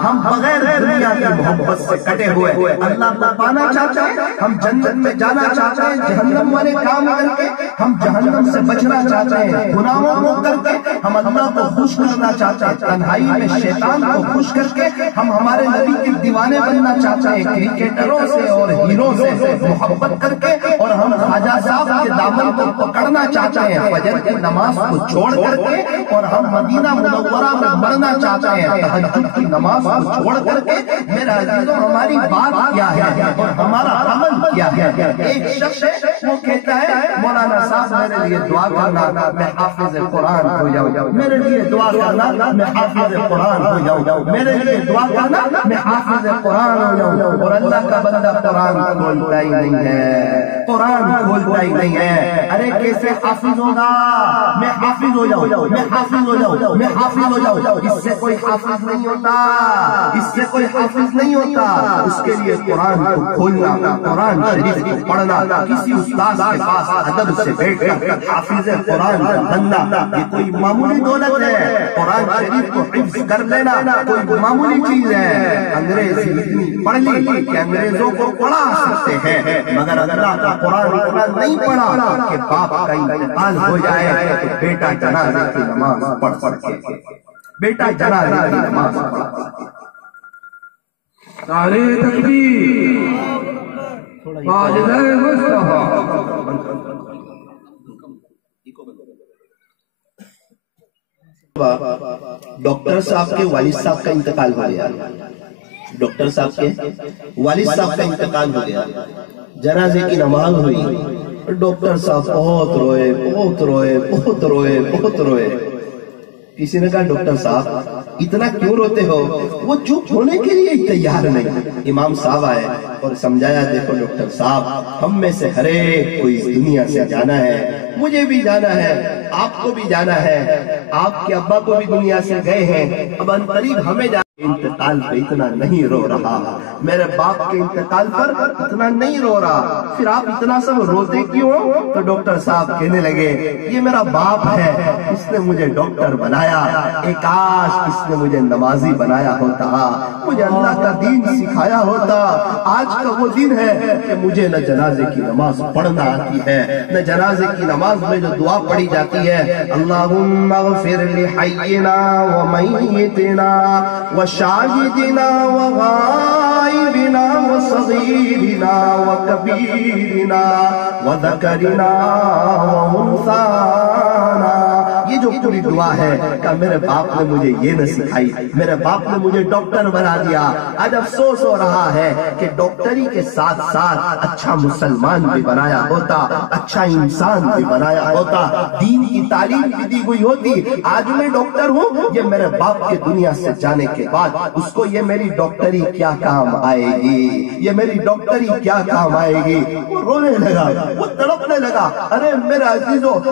ہم بغیر دنیا کی محبت سے کٹے ہوئے اللہ کو پانا چاہتے ہیں، ہم جنت میں جانا چاہتے ہیں، جہنم والے کام کر کے ہم جہنم سے بچنا چاہتے ہیں، گناہوں کو کر کے ہم اللہ کو خوش کرنا چاہتے ہیں، تنہائی میں شیطان کو خوش کر کے ہم ہمارے نبی کے دیوانے بننا چاہتے ہیں، کرکٹروں سے اور ہیرو سے محبت کر کے، اور ہم خواجہ صاحب کے دامن کو پکڑنا چاہتے ہیں فجر کی نماز کو چھوڑ کر کے، اور ہم مدینہ منورہ میں مرنا چاہتے ہیں تہجد کی نماز کو چھوڑ کر کے۔ میرا عزیزو، ہماری بات کیا ہے اور ہمارا عمل کیا ہے؟ ایک شخص وہ کہتا ہے مولانا صاحب میرے لیے دعا کرنا میں حافظ قرآن ہو جاؤں، میرے لیے دعا کرنا میں حافظ قرآن ہو جاؤں، میرے لیے دعا کرنا میں حافظ قرآن ہو جاؤں، اور اللہ کا بندہ قرآن کھولتا ہی نہیں ہے، قرآن کھولتا ہی نہیں ہے۔ ارے کیسے حافظ ہوگا؟ میں حافظ ہو جاؤں، میں حافظ ہو جاؤں، میں حافظ ہو جاؤں، اس سے کوئی حافظ نہیں ہوتا، اس سے کوئی حافظ نہیں ہوتا۔ اس کے لیے قرآن کو کھولنا، قرآن شریف کو پڑھنا، کسی استاد کے پاس ادب سے بیٹھ کر حافظ قرآن بننا، یہ کوئی معمولی دولت ہے۔ قرآن شریف کو حفظ کر لینا کوئی معمولی چیز ہے۔ انگریزی اتنی پڑھ لی کہ انگریزوں کو پڑھا سکتے ہیں، مگر اللہ کا قرآن اتنا نہیں پڑھا کہ باپ کا انتقال ہو جائے تو بیٹا جنازے کی نماز پڑھ سکے، بیٹا جنازے کی نماز پڑھ سکے۔ نعرہ تکبیر، واجدہ مصطفیٰ۔ ڈاکٹر صاحب کے والد صاحب کا انتقال ہو گیا، ڈاکٹر صاحب کے والد صاحب کا انتقال ہو گیا، جنازے کی نماز ہوئی، ڈاکٹر صاحب بہت روئے، بہت روئے، بہت روئے، بہت روئے۔ کسی نے کہا ڈاکٹر صاحب اتنا کیوں روتے ہو؟ وہ چپ ہونے کے لیے تیار نہیں۔ امام صاحب آئے اور سمجھایا، دیکھو ڈاکٹر صاحب، ہم میں سے ہر ایک کو اس دنیا سے جانا ہے، مجھے بھی جانا ہے، آپ کو بھی جانا ہے، آپ کے ابا کو بھی دنیا سے گئے ہیں، اب عنقریب ہمیں جانا۔ انتقال پہ اتنا نہیں رو رہا، میرے باپ کے انتقال پر اتنا نہیں رو رہا، پھر آپ اتنا سب روتے کیوں؟ تو ڈاکٹر صاحب کہنے لگے، یہ میرا باپ ہے، اس نے مجھے ڈاکٹر بنایا، ایک کاش اس نے مجھے نمازی بنایا ہوتا، مجھے اللہ کا دین سکھایا ہوتا۔ آج کا وہ دن ہے کہ مجھے نہ جنازے کی نماز پڑھنا آتی ہے، نہ جنازے کی نماز میں جو دعا پڑھی جاتی ہے، اللہم اغفر لحینا ومیتنا وشاہدنا وغائبنا وصغیرنا وکبیرنا وذکرنا وانثانا۔ یہ جو پوری دعا ہے کہ میرے باپ نے مجھے یہ نہ سکھائی، میرے باپ نے مجھے ڈاکٹر بنا دیا۔ آج افسوس ہو رہا ہے کہ ڈاکٹری کے ساتھ ساتھ اچھا مسلمان بھی بنایا ہوتا، اچھا انسان بھی بنایا ہوتا، دین کی تعلیم بھی دی ہوئی ہوتی۔ آج میں ڈاکٹر ہوں، یہ میرے باپ کے دنیا سے جانے کے بعد اس کو یہ میری ڈاکٹری کیا کام آئے گی، یہ میری ڈاکٹری کیا کام آئے گی۔ وہ رونے لگا، وہ تڑپنے لگا۔ ارے میرے عزیزو،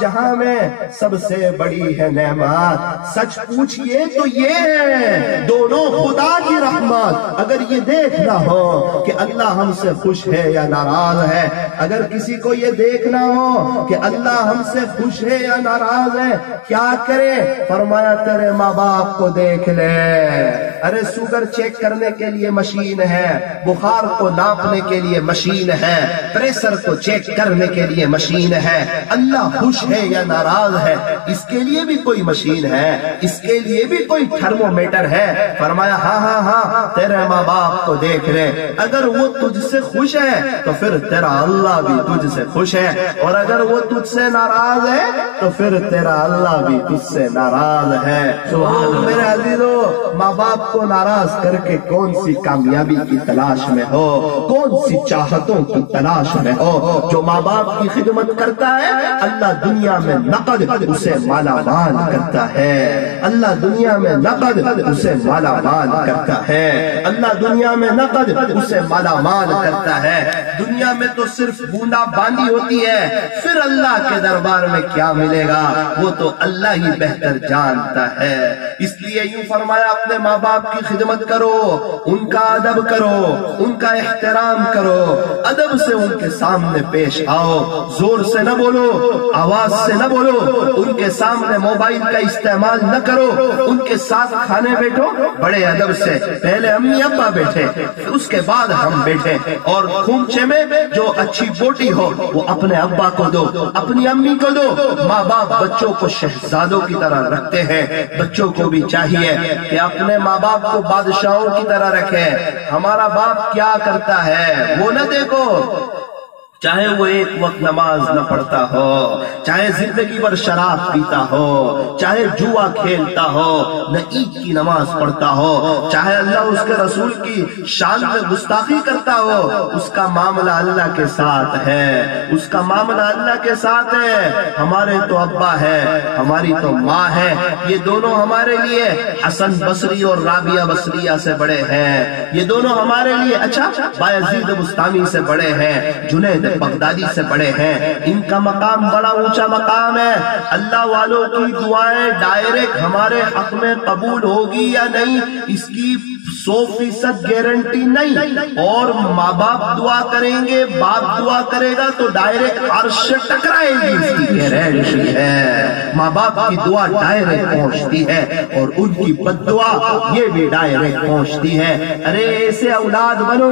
جہاں میں سب سے بڑی ہے نعمت، سچ پوچھئے تو یہ ہے دونوں خدا کی رحمت۔ اگر یہ دیکھنا ہو کہ اللہ ہم سے خوش ہے یا ناراض ہے، اگر کسی کو یہ دیکھنا ہو کہ اللہ ہم سے خوش ہے یا ناراض ہے، کیا کرے؟ فرمایا تیرے ماں باپ کو دیکھ لے۔ ارے شوگر چیک کرنے کے لیے مشین ہے، بخار کو ناپنے کے لیے مشین ہے، پریشر کو چیک کرنے کے لیے مشین ہے، اللہ خوش ہے یا ناراض ہے اس کے لیے بھی کوئی مشین ہے، اس کے لیے بھی کوئی تھرمومیٹر ہے۔ فرمایا ہاں ہاں ہاں تیرے ماں باپ کو دیکھ لے، اگر وہ تجھ سے خوش ہے تو پھر تیرا اللہ بھی تجھ سے خوش ہے، اور اگر وہ تجھ سے ناراض ہے تو پھر تیرا اللہ بھی تجھ سے ناراض ہے۔ میرے عزیزو، ماں باپ کو ناراض کر کے کون سی کامیابی کی تلاش میں ہو، کون سی چاہتوں کی تلاش میں ہو؟ جو ماں باپ کی خدمت کرتا ہے اللہ دنیا میں نقد اسے مالا مال کرتا ہے، اللہ دنیا میں نقد اسے مالا مال کرتا ہے، اللہ دنیا میں نقد اسے مالا مال کرتا ہے۔ دنیا میں تو صرف بوندا باندی ہوتی ہے، پھر اللہ کے دربار میں کیا ملے گا وہ تو اللہ ہی بہتر جانتا ہے۔ اس لیے یوں فرمایا اپنے ماں باپ کی خدمت کرو، ان کا ادب کرو، ان کا احترام کرو، ادب سے ان کے سامنے پیش آؤ، زور سے نہ بولو، آواز سے نہ بولو، ان کے سامنے موبائل کا استعمال نہ کرو، ان کے ساتھ کھانے بیٹھو بڑے ادب سے، پہلے امی ابا بیٹھے اس کے بعد ہم بیٹھے، اور کھونچے میں جو اچھی بوٹی ہو وہ اپنے ابا کو دو، اپنی امی کو دو۔ ماں باپ بچوں کو شہزادوں کی طرح رکھتے ہیں، بچوں کو بھی چاہیے کہ اپنے ماں باپ کو بادشاہوں کی طرح رکھے۔ ہمارا باپ کیا کرتا ہے وہ نہ دیکھو، چاہے وہ ایک وقت نماز نہ پڑھتا ہو، چاہے زندگی بھر شراب پیتا ہو، چاہے جوا کھیلتا ہو، نہ عید کی نماز پڑھتا ہو، چاہے اللہ اس کے رسول کی شان میں گستاخی کرتا ہو، اس کا معاملہ اللہ کے ساتھ ہے، اس کا معاملہ اللہ کے ساتھ ہے۔ ہمارے تو ابا ہے، ہماری تو ماں ہے، یہ دونوں ہمارے لیے حسن بصری اور رابعہ بصریہ سے بڑے ہیں، یہ دونوں ہمارے لیے اچھا بایزید بستامی سے بڑے ہیں، جنید بغدادی سے بڑے ہیں، ان کا مقام بڑا اونچا مقام ہے۔ اللہ والوں کی دعائیں ڈائریکٹ ہمارے حق میں قبول ہوگی یا نہیں اس کی 100% گارنٹی نہیں، اور ماں باپ دعا کریں گے، باپ دعا کرے گا تو ڈائریکٹ عرش سے ٹکرائے گی، اس کی گارنٹی ہے۔ ماں باپ کی دعا ڈائریکٹ پہنچتی ہے اور ان کی بد دعا یہ بھی ڈائریکٹ پہنچتی ہے۔ ارے ایسے اولاد بنو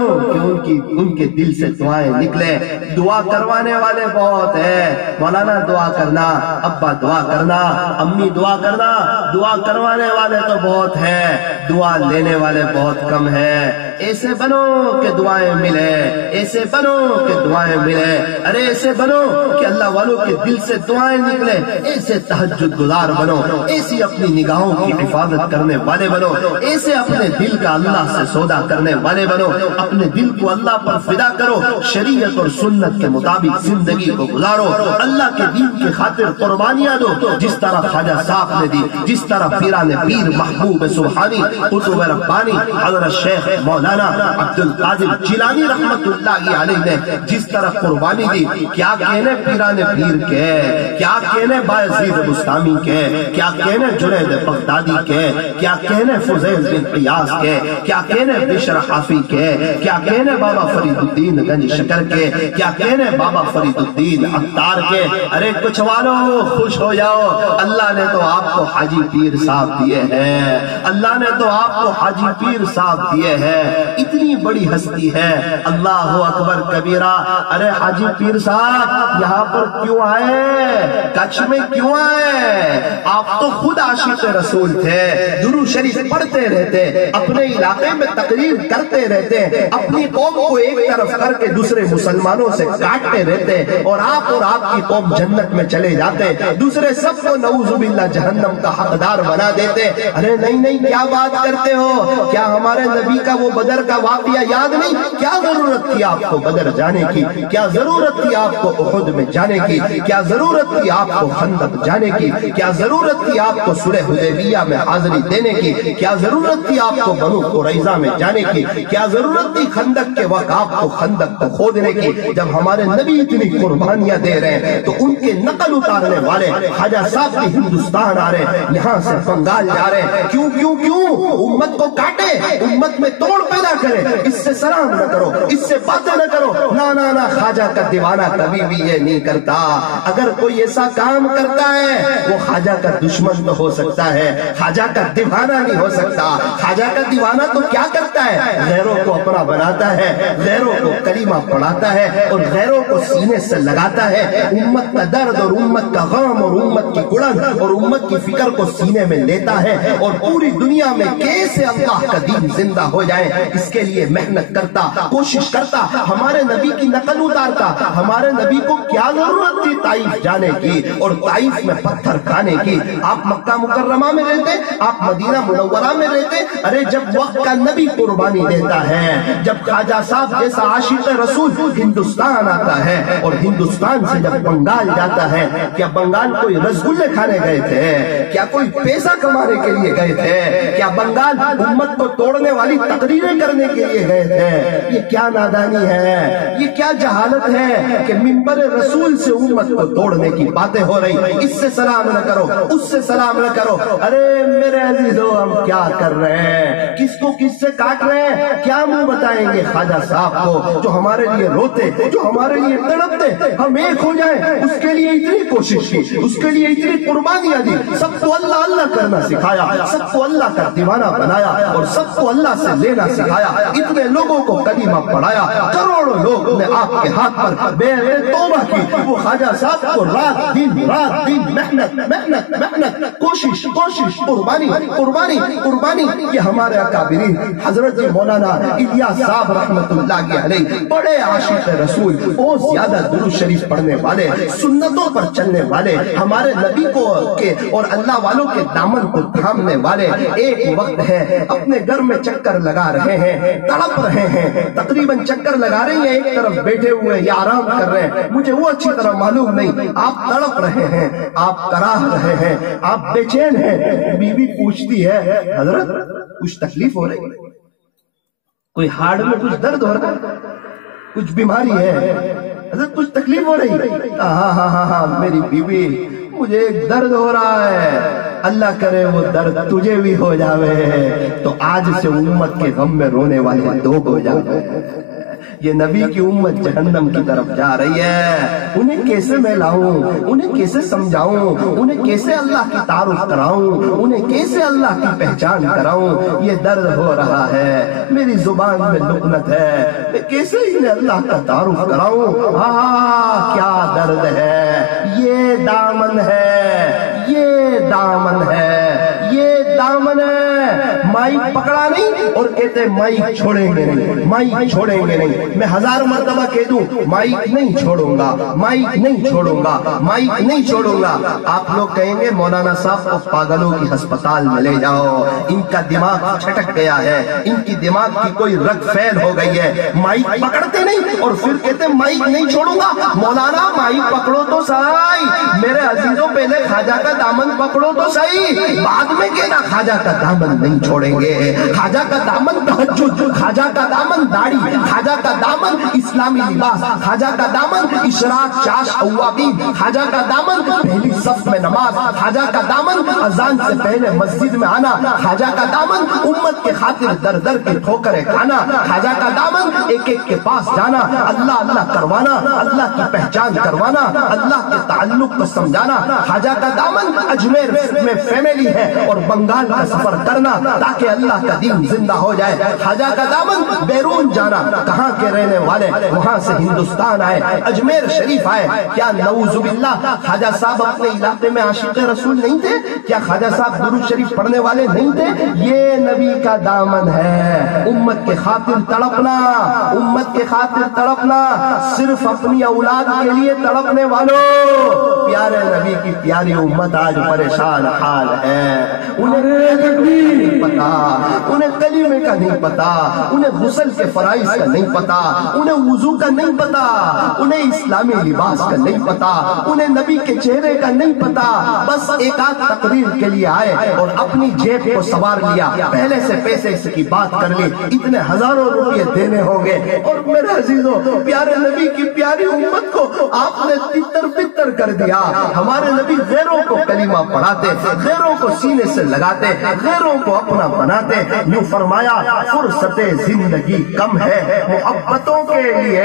کہ ان کے دل سے دعائیں نکلے۔ دعا کروانے والے بہت ہیں، مولانا دعا کرنا، ابا دعا کرنا، امی دعا کرنا، دعا کروانے والے تو بہت ہیں، دعا لینے والے بہت کم ہیں۔ ایسے بنو کہ دعائیں ملے، ایسے بنو کہ دعائیں ملے، ارے ایسے بنو کہ اللہ والوں کے دل سے دعائیں نکلے، ایسے تہجد گزار بنو، ایسی اپنی نگاہوں کی حفاظت کرنے والے بنو، ایسے اپنے دل کا اللہ سے سودا کرنے والے بنو، اپنے دل کو اللہ پر فدا کرو، شریعت اور سنت کے مطابق زندگی کو گزارو، اللہ کے دین کی خاطر قربانیاں دو، جس طرح خواجہ صاحب نے دی، جس طرح پیران پیر محبوب سبحانی قطب ربانی حضرت شیخ مولانا عبد القادر جیلانی رحمت اللہ علیہ نے جس طرح قربانی دی۔ کیا کہنے پیران پیر کے، کیا کہنے بایزید بستامی کے، کیا کہنے جنید بغدادی کے، کیا کہنے فضیل بن قیاس کے، کیا کہنے بشر حافی کے، کیا کہنے بابا فرید الدین گنج شکر کے، کیا کہنے بابا فرید الدین عطار کے۔ ارے کچھ والوں خوش ہو جاؤ، اللہ نے تو آپ کو حاجی پیر صاحب دیے ہیں، اللہ نے تو آپ کو حاجی پیر صاحب دیے ہیں، اتنی بڑی ہستی ہے، اللہ اکبر کبیرہ۔ ارے حاجی پیر صاحب یہاں پر کیوں آئے، کچھ میں کیوں آئے؟ آپ تو خود عاشق رسول تھے، درود شریف پڑھتے رہتے، اپنے علاقے میں تقریر کرتے رہتے، اپنی قوم کو ایک طرف کر کے دوسرے مسلمانوں سے کاٹتے رہتے، اور آپ کی قوم جنت میں چلے جاتے، دوسرے سب کو نعوذ باللہ جہنم کا حقدار بنا دیتے۔ ارے نہیں نہیں، کیا بات کرتے ہو، کیا ہمارے نبی کا وہ بدر کا واقعہ یاد نہیں؟ کیا ضرورت تھی آپ کو بدر جانے کی؟ کیا ضرورت تھی آپ کو احد میں جانے کی؟ کیا ضرورت تھی آپ کو خندق جانے کی؟ کیا ضرورت تھی آپ کو صلح حدیبیہ میں حاضری دینے کی؟ کیا ضرورت تھی آپ کو بنو قریظہ میں جانے کی؟ کیا ضرورت تھی خندق کے وقت آپ کو خندق کو کھودنے کی؟ جب ہمارے نبی اتنی قربانیاں دے رہے ہیں تو ان کے نقل اتارنے والے خواجہ صاحب کے ہندوستان آ رہے ہیں، یہاں سے بنگال جا رہے ہیں، کیوں کیوں کیوں؟ امت کو کاٹے، امت میں توڑ پیدا کرے، اس سے سلام نہ کرو، اس سے باتیں نہ کرو، نہ خواجہ کا دیوانہ کبھی بھی یہ نہیں کرتا۔ اگر کوئی ایسا کام کرتا ہے وہ خواجہ کا دشمن تو ہو سکتا ہے، خواجہ کا دیوانہ نہیں ہو سکتا۔ خواجہ کا دیوانہ تو کیا کرتا ہے؟ غیروں کو اپنا بناتا ہے، غیروں کو کلمہ پڑھاتا ہے اور غیروں کو سینے سے لگاتا ہے، امت کا درد اور امت کا غم اور امت کی کڑن اور امت کی فکر کو سینے میں لیتا ہے، اور پوری دنیا میں کیسے اللہ کا دین زندہ ہو جائے اس کے لیے محنت کرتا، کوشش کرتا، ہمارے نبی کی نقل اتارتا۔ ہمارے نبی کو کیا ضرورت تھی طائف جانے کی اور طائف میں پتھر کھانے کی؟ آپ مکہ مکرمہ میں رہتے، آپ مدینہ منورہ میں رہتے۔ ارے جب وقت کا نبی قربانی دیتا ہے، جب خواجہ صاحب جیسا عاشق رسول ہندوستان آتا ہے اور ہندوستان سے جب بنگال جاتا ہے، کیا بنگال کوئی رسگلے کھانے گئے تھے؟ کیا کوئی پیسہ کمانے کے لیے گئے تھے؟ کیا بنگال امت کو توڑنے والی تقریریں کرنے کے لیے گئے تھے؟ یہ کیا نادانی ہے، یہ کیا جہالت ہے کہ منبر رسول سے امت کو توڑنے کی باتیں ہو رہی۔ اس سے سلام نہ کرو، اس سے سلام نہ کرو۔ ارے میرے عزیزو، ہم کیا کر رہے ہیں؟ کس کو کس سے کاٹ رہے ہیں؟ کیا منہ بتائیں گے خواجہ صاحب کو جو ہمارے لیے روتے، جو ہمارے لیے تڑپتے؟ ہم ایک ہو جائیں، اس کے لیے اتنی کوشش کی، اس کے لیے اتنی قربانیاں دی، سب کو اللہ اللہ کرنا سکھایا، سب کو اللہ کا دیوانہ بنایا اور سب کو اللہ سے لینا سکھایا، اتنے لوگوں کو کلمہ پڑھایا، کروڑوں لوگ نے آپ کے ہاتھ پر بیعت توبہ کی۔ وہ خواجہ صاحب کو رات دن محنت، کوشش، قربانی، یہ ہمارے اکابرین حضرت مولانا الیاس صاحب رحمت اللہ علیہ بڑے عاشق رسول، بہت زیادہ درود شریف پڑھنے والے، سنتوں پر چلنے والے، ہمارے نبی کو کے اور اللہ والوں کے دامن کو تھامنے والے، ایک وقت ہے اپنے گھر میں چکر لگا رہے ہیں، تڑپ رہے ہیں، تقریباً چکر لگا رہے ہیں، ایک طرف بیٹھے ہوئے یا آرام کر رہے ہیں، مجھے وہ اچھی طرح معلوم نہیں، آپ تڑپ رہے ہیں، آپ کراہ رہے ہیں، آپ بے چین ہیں۔ بیوی پوچھتی ہے، حضرت کچھ تکلیف ہو رہی ہے؟ کوئی ہارڈ میں کچھ درد ہو رہا ہے؟ کچھ بیماری ہے؟ حضرت کچھ تکلیف ہو رہی ہے؟ ہاں میری بیوی، مجھے ایک درد ہو رہا ہے، اللہ کرے وہ درد تجھے بھی ہو جاوے تو آج سے امت کے غم میں رونے والے دو ہو جاوے۔ یہ نبی کی امت جہنم کی طرف جا رہی ہے، انہیں کیسے میں لاؤں، انہیں کیسے سمجھاؤں، انہیں کیسے اللہ کی تعارف کراؤں، انہیں کیسے اللہ کی پہچان کراؤں؟ یہ درد ہو رہا ہے، میری زبان میں لکنت ہے، میں کیسے انہیں اللہ کا تعارف کراؤں؟ کیا درد ہے، یہ دامن ہے، یہ دامن ہے، یہ دامن ہے۔ مائک پکڑا نہیں اور کہتے مائک چھوڑیں گے نہیں، مائک چھوڑیں گے نہیں۔ میں 1000 مرتبہ کہہ دوں مائک نہیں چھوڑوں گا، مائک نہیں چھوڑوں گا، مائک نہیں چھوڑوں گا۔ آپ لوگ کہیں گے مولانا صاحب کو پاگلوں کی ہسپتال میں لے جاؤ، ان کا دماغ چھٹک گیا ہے، ان کی دماغ کی کوئی رگ فیل ہو گئی ہے۔ مائک پکڑتے نہیں اور پھر کہتے مائک نہیں چھوڑوں گا۔ مولانا مائک پکڑو تو صحیح، میرے عزیزوں پہلے خواجہ کا دامن پکڑو تو صحیح، بعد میں کہنا خواجہ کا دامن نہیں چھوڑیں گے۔ خواجہ کا دامن تہجد، خواجہ کا دامن داڑھی، خواجہ کا دامن اسلامی لباس، خواجہ کا دامن اشراق چاش اوابین، خواجہ کا دامن پہلی صف میں نماز، خواجہ کا دامن اذان سے پہلے مسجد میں آنا، خواجہ کا دامن امت کے خاطر در در کے ٹھوکریں کھانا، خواجہ کا دامن ایک ایک کے پاس جانا، اللہ اللہ کروانا، اللہ کی پہچان کروانا، اللہ کے تعلق کو سمجھانا۔ خواجہ کا دامن اجمیر میں فیملی ہے اور بنگال کا سفر کرنا تاکہ اللہ کا دین زندہ ہو جائے۔ خواجہ کا دامن بیرون جانا، کہاں کے رہنے والے وہاں سے ہندوستان آئے، اجمیر شریف آئے۔ کیا نعوذ باللہ خواجہ صاحب اپنے علاقے میں عاشق رسول نہیں تھے؟ کیا خواجہ صاحب درود شریف پڑھنے والے نہیں تھے؟ یہ نبی کا دامن ہے، امت کے خاطر تڑپنا، امت کے خاطر تڑپنا، صرف اپنی اولاد کے لیے تڑپنے والوں، پیارے نبی کی پیاری امت آج پریشان حال ہے، انہیں پتا، انہیں کلمے کا نہیں پتا، انہیں غسل کے فرائض کا نہیں پتا، انہیں وضو کا نہیں پتا، انہیں اسلامی لباس کا نہیں پتا، انہیں نبی کے چہرے کا نہیں پتا، بس ایک آدھ تقریر کے لیے آئے اور اپنی جیب کو سوار لیا، پہلے سے پیسے اس کی بات کر لی، اتنے ہزاروں روپے دینے ہوں گے۔ اور میرے عزیزوں، پیارے نبی کی پیاری امت کو آپ نے تتر بتر کر دیا۔ ہمارے نبی غیروں کو کلمہ پڑھاتے، غیروں کو سینے سے لگاتے، غیروں کو اپنا بناتے۔ یوں فرمایا فرصت زندگی کم ہے، محبتوں کے لیے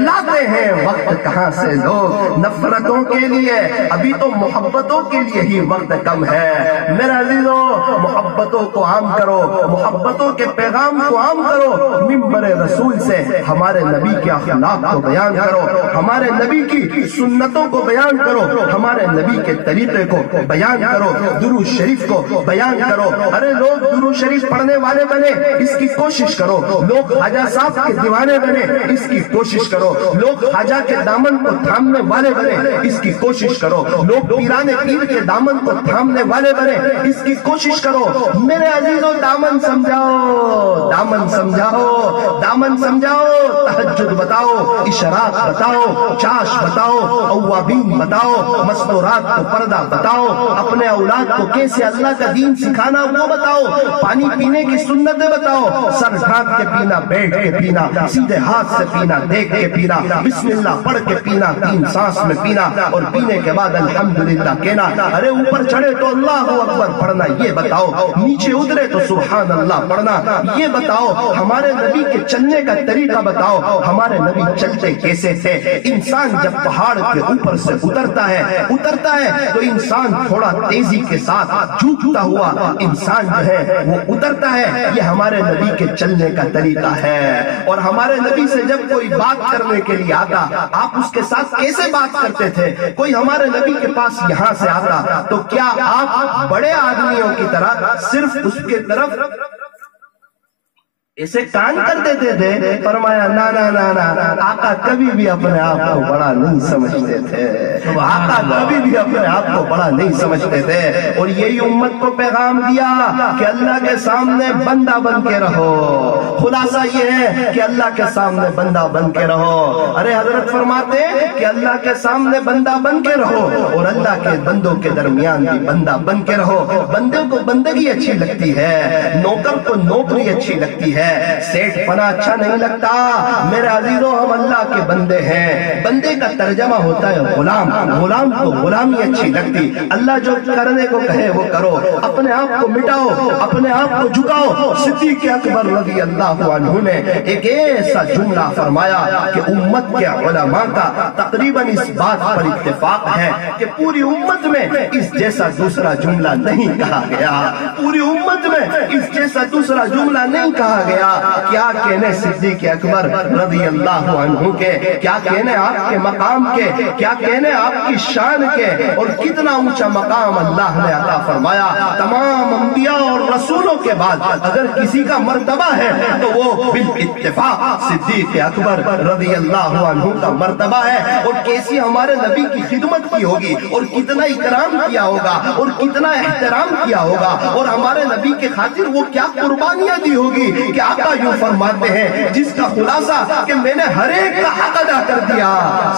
لاتے ہیں وقت کہاں سے لوگ، نفرتوں کے لیے ابھی تو محبتوں کے لیے ہی وقت کم ہے۔ میرے عزیزوں، محبتوں کو عام کرو، محبتوں کے پیغام کو عام کرو، منبر رسول سے ہمارے نبی کے اخلاق کو بیان کرو، ہمارے نبی کی سنتوں کو بیان کرو، ہمارے نبی کے طریقے کو بیان کرو، درود شریف کو بیان کرو۔ ارے لوگ درود شریف پڑھنے والے بنے، اس کی کوشش کرو۔ لوگ خواجہ صاحب کے دیوانے بنے، اس کی کوشش کرو۔ لوگ خواجہ کے دامن کو تھامنے والے بنے، اس کی کوشش کرو۔ لوگ پیران پیر کے دامن کو تھامنے والے بنے، اس کی کوشش کرو۔ میرے عزیزوں، دامن سمجھاؤ، دامن سمجھاؤ، دامن سمجھاؤ، تہجد بتاؤ، اشراق بتاؤ، چاش بتاؤ، اوابین بتاؤ، مستورات کو پردہ بتاؤ، اپنے اولاد کو کیسے اللہ کا دین سکھانا وہ بتاؤ، پانی پینے کی سنتیں بتاؤ، سر ڈھانک کے پینا، بیٹھ کے پینا، سیدھے ہاتھ سے پینا، دیکھ کے پینا، بسم اللہ پڑھ کے پینا، 3 سانس میں پینا، اور پینے کے بعد الحمدللہ کہنا۔ ارے اوپر چڑھے تو اللہ اکبر پڑھنا، یہ بتاؤ، نیچے اترے تو سبحان اللہ پڑھنا، یہ بتاؤ، ہمارے نبی کے چلنے کا طریقہ بتاؤ، ہمارے نبی چلتے کیسے تھے۔ انسان جب پہاڑ کے اوپر سے اترتا ہے تو انسان تھوڑا تیزی کے ساتھ جھوکتا ہوا انسان جو ہے وہ اترتا ہے۔ یہ ہمارے نبی کے چلنے کا طریقہ ہے۔ اور ہمارے نبی سے جب کوئی بات کرنے کے لیے آتا، آپ اس کے ساتھ کیسے بات کرتے تھے؟ کوئی ہمارے نبی کے پاس یہاں سے آتا تو کیا آپ بڑے آدمیوں کی طرح صرف اس کے طرف اسے کان کر دیتے تھے؟ فرمایا نا نا نا نا، آقا کبھی بھی اپنے آپ کو بڑا نہیں سمجھتے تھے، آقا کبھی بھی اپنے آپ کو بڑا نہیں سمجھتے تھے۔ اور یہی امت کو پیغام دیا کہ اللہ کے سامنے بندہ بن کے رہو۔ خلاصہ یہ ہے کہ اللہ کے سامنے بندہ بن کے رہو۔ ارے حضرت فرماتے کہ اللہ کے سامنے بندہ بن کے رہو اور اللہ کے بندوں کے درمیان بھی بندہ بن کے رہو۔ بندے کو بندگی اچھی لگتی ہے، نوکر کو نوکری اچھی لگتی ہے، سیٹ پنا اچھا نہیں لگتا۔ میرے عزیزوں، ہم اللہ کے بندے ہیں۔ بندے کا ترجمہ ہوتا ہے غلام، غلام کو غلامی اچھی لگتی۔ اللہ جو کرنے کو کہے وہ کرو، اپنے آپ کو مٹاؤ، اپنے آپ کو جھکاؤ۔ صدیق اکبر رضی اللہ عنہ نے ایک ایسا جملہ فرمایا کہ امت کے علماء کا تقریباً اس بات پر اتفاق ہے کہ پوری امت میں اس جیسا دوسرا جملہ نہیں کہا گیا، پوری امت میں اس جیسا دوسرا جملہ نہیں کہا گیا۔ کیا کہنے صدیق اکبر رضی اللہ عنہ کے، کیا کہنے آپ کے مقام کے، کیا کہنے آپ کی شان کے، اور کتنا اونچا مقام اللہ نے عطا فرمایا۔ تمام انبیاء اور رسولوں کے بعد اگر کسی کا مرتبہ ہے تو وہ بالاتفاق صدیق اکبر رضی اللہ عنہ کا مرتبہ ہے۔ اور کیسی ہمارے نبی کی خدمت کی ہوگی، اور کتنا اکرام کیا ہوگا، اور کتنا احترام کیا ہوگا، اور ہمارے نبی کے خاطر وہ کیا قربانیاں دی ہوگی کہ آقا یوں فرماتے ہیں جس کا خلاصہ کہ میں نے ہر ایک کا حق ادا کر دیا،